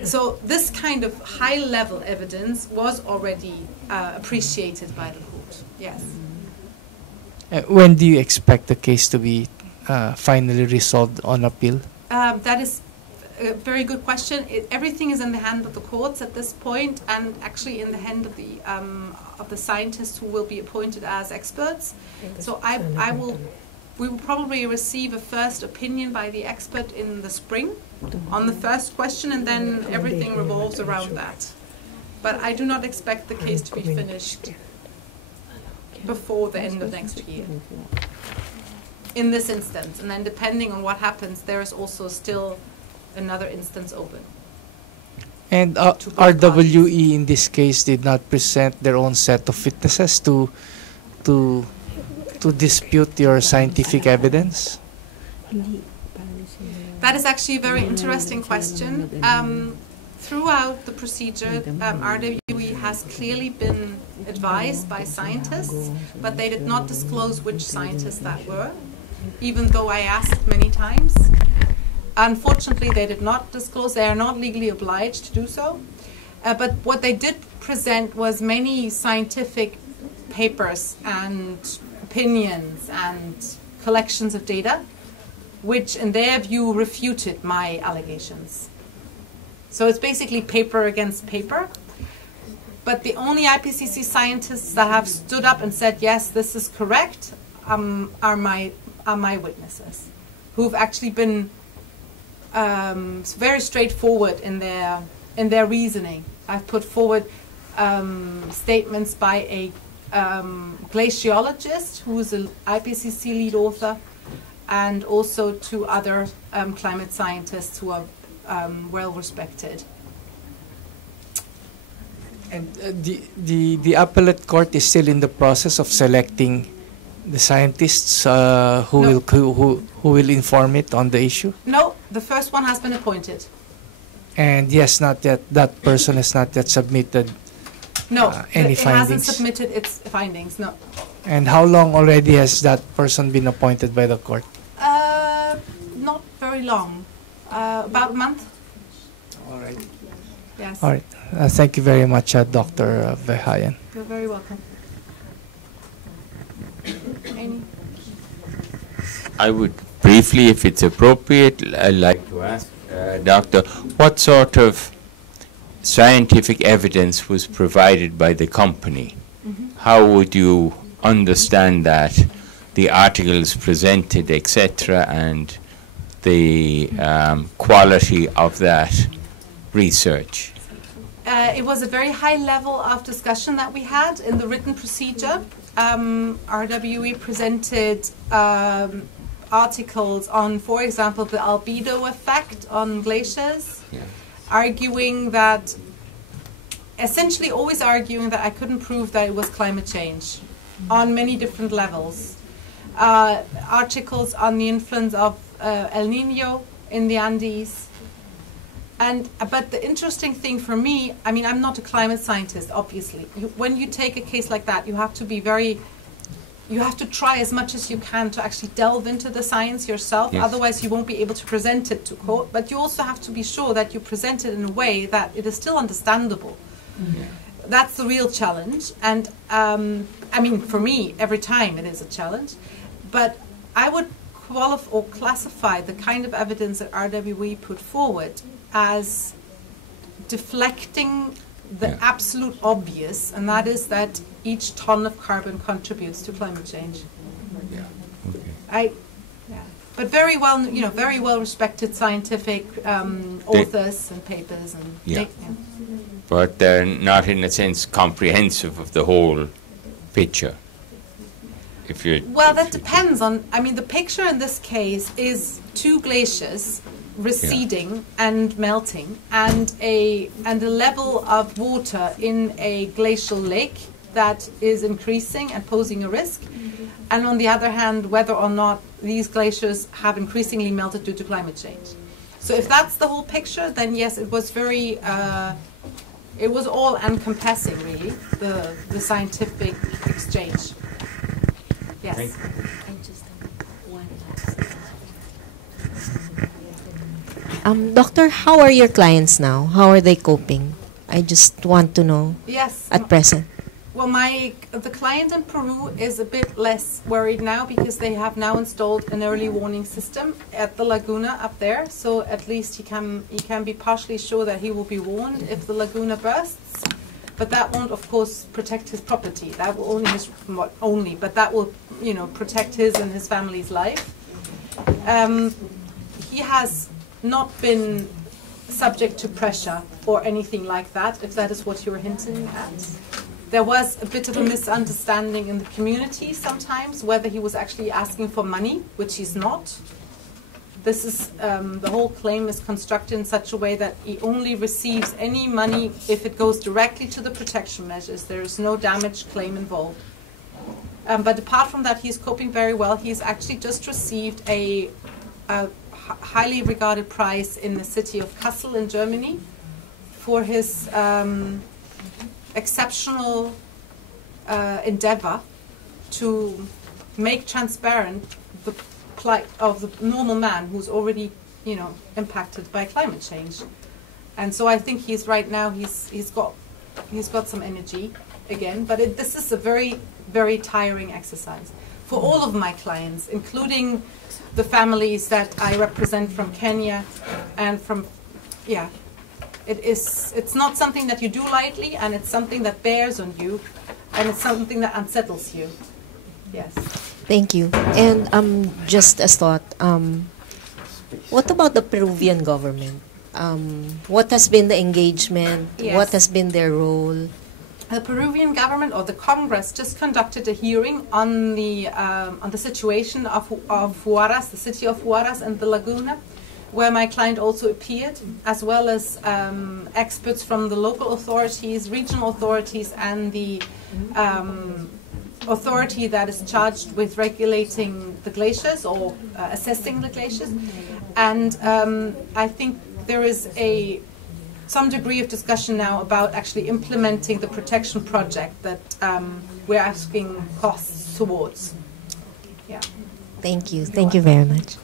So this kind of high-level evidence was already appreciated by the court. Yes. When do you expect the case to be finally resolved on appeal? That is a very good question. Everything is in the hand of the courts at this point, and actually in the hand of the scientists who will be appointed as experts. So we will probably receive a first opinion by the expert in the spring on the first question, and then everything revolves around that. But I do not expect the case to be finished before the end of next year, in this instance. And then depending on what happens, there is also still another instance open. And RWE in this case did not present their own set of witnesses to dispute your scientific evidence? That is actually a very interesting question. Throughout the procedure, RWE has clearly been advised by scientists, but they did not disclose which scientists that were, even though I asked many times. Unfortunately, they did not disclose. They are not legally obliged to do so. But what they did present was many scientific papers and opinions and collections of data, which in their view refuted my allegations. So it's basically paper against paper. But the only IPCC scientists that have stood up and said, yes, this is correct, are my witnesses, who've actually been very straightforward in their reasoning. I've put forward statements by a glaciologist who is an IPCC lead author, and also to other climate scientists who are well respected. And the appellate court is still in the process of selecting the scientists who will inform it on the issue? No, the first one has been appointed. And yes, not yet. That person has not yet submitted any it findings. hasn't submitted its findings. No. And how long already has that person been appointed by the court? Not very long. About a month. All right. Yes. All right. Thank you very much, Dr. Verhagen. You're very welcome. Any? I would briefly, if it's appropriate, I'd like to ask Doctor, what sort of scientific evidence was provided by the company? Mm-hmm. How would you understand that the articles presented, etc., and the quality of that research? It was a very high level of discussion that we had in the written procedure. RWE presented articles on, for example, the albedo effect on glaciers, arguing that, essentially always arguing that I couldn't prove that it was climate change on many different levels. Articles on the influence of El Nino in the Andes. But the interesting thing for me, I mean, I'm not a climate scientist, obviously. When you take a case like that, you have to be you have to try as much as you can to actually delve into the science yourself. Yes. Otherwise, you won't be able to present it to court. But you also have to be sure that you present it in a way that it is still understandable. Mm-hmm. That's the real challenge. And I mean, for me, every time it is a challenge. But I would classify the kind of evidence that RWE put forward as deflecting the absolute obvious, and that is that each ton of carbon contributes to climate change. But very well, very well respected scientific authors and papers and But they're not, in a sense, comprehensive of the whole picture. Well, that depends on. I mean, the picture in this case is two glaciers receding and melting, and a level of water in a glacial lake that is increasing and posing a risk, and on the other hand, whether or not these glaciers have increasingly melted due to climate change. So if that's the whole picture, then yes, it was very, it was all encompassing, really, the scientific exchange. Yes. I just have one last. Doctor, how are your clients now? How are they coping? I just want to know. Yes. At present. Well, the client in Peru is a bit less worried now because they have now installed an early warning system at the laguna up there. So at least he can be partially sure that he will be warned if the laguna bursts. But that won't, of course, protect his property. That will but that will, protect his and his family's life. He has not been subject to pressure or anything like that, if that is what you're hinting at. There was a bit of a misunderstanding in the community sometimes, whether he was actually asking for money, which he's not. This is, the whole claim is constructed in such a way that he only receives any money if it goes directly to the protection measures. There is no damage claim involved. But apart from that, he's coping very well. He's actually just received a highly regarded prize in the city of Kassel in Germany for his exceptional endeavor to make transparent the plight of the normal man who's already, impacted by climate change. And so I think he's got some energy again. But this is a very, very tiring exercise for all of my clients, including the families that I represent from Kenya and from, It's not something that you do lightly, and it's something that bears on you, and it's something that unsettles you. Yes. Thank you. And just a thought, what about the Peruvian government? What has been the engagement? Yes. What has been their role? The Peruvian government or the Congress just conducted a hearing on the situation of Huaraz, the city of Huaraz and the laguna, where my client also appeared, as well as experts from the local authorities, regional authorities, and the authority that is charged with regulating the glaciers or assessing the glaciers. And I think there is some degree of discussion now about actually implementing the protection project that we're asking costs towards. Yeah. Thank you. Thank you very much.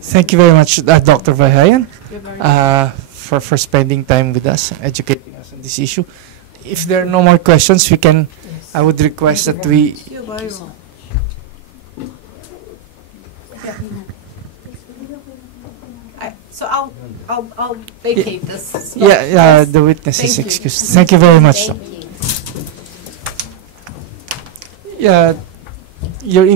Thank you very much, Dr. Verhagen, You're very welcome. for spending time with us, educating us on this issue. If there are no more questions, I would request that we... You're very welcome. So I'll vacate this spot. Yeah, the witness is Thank you. excused. Thank you very much. Thank you. Yeah, your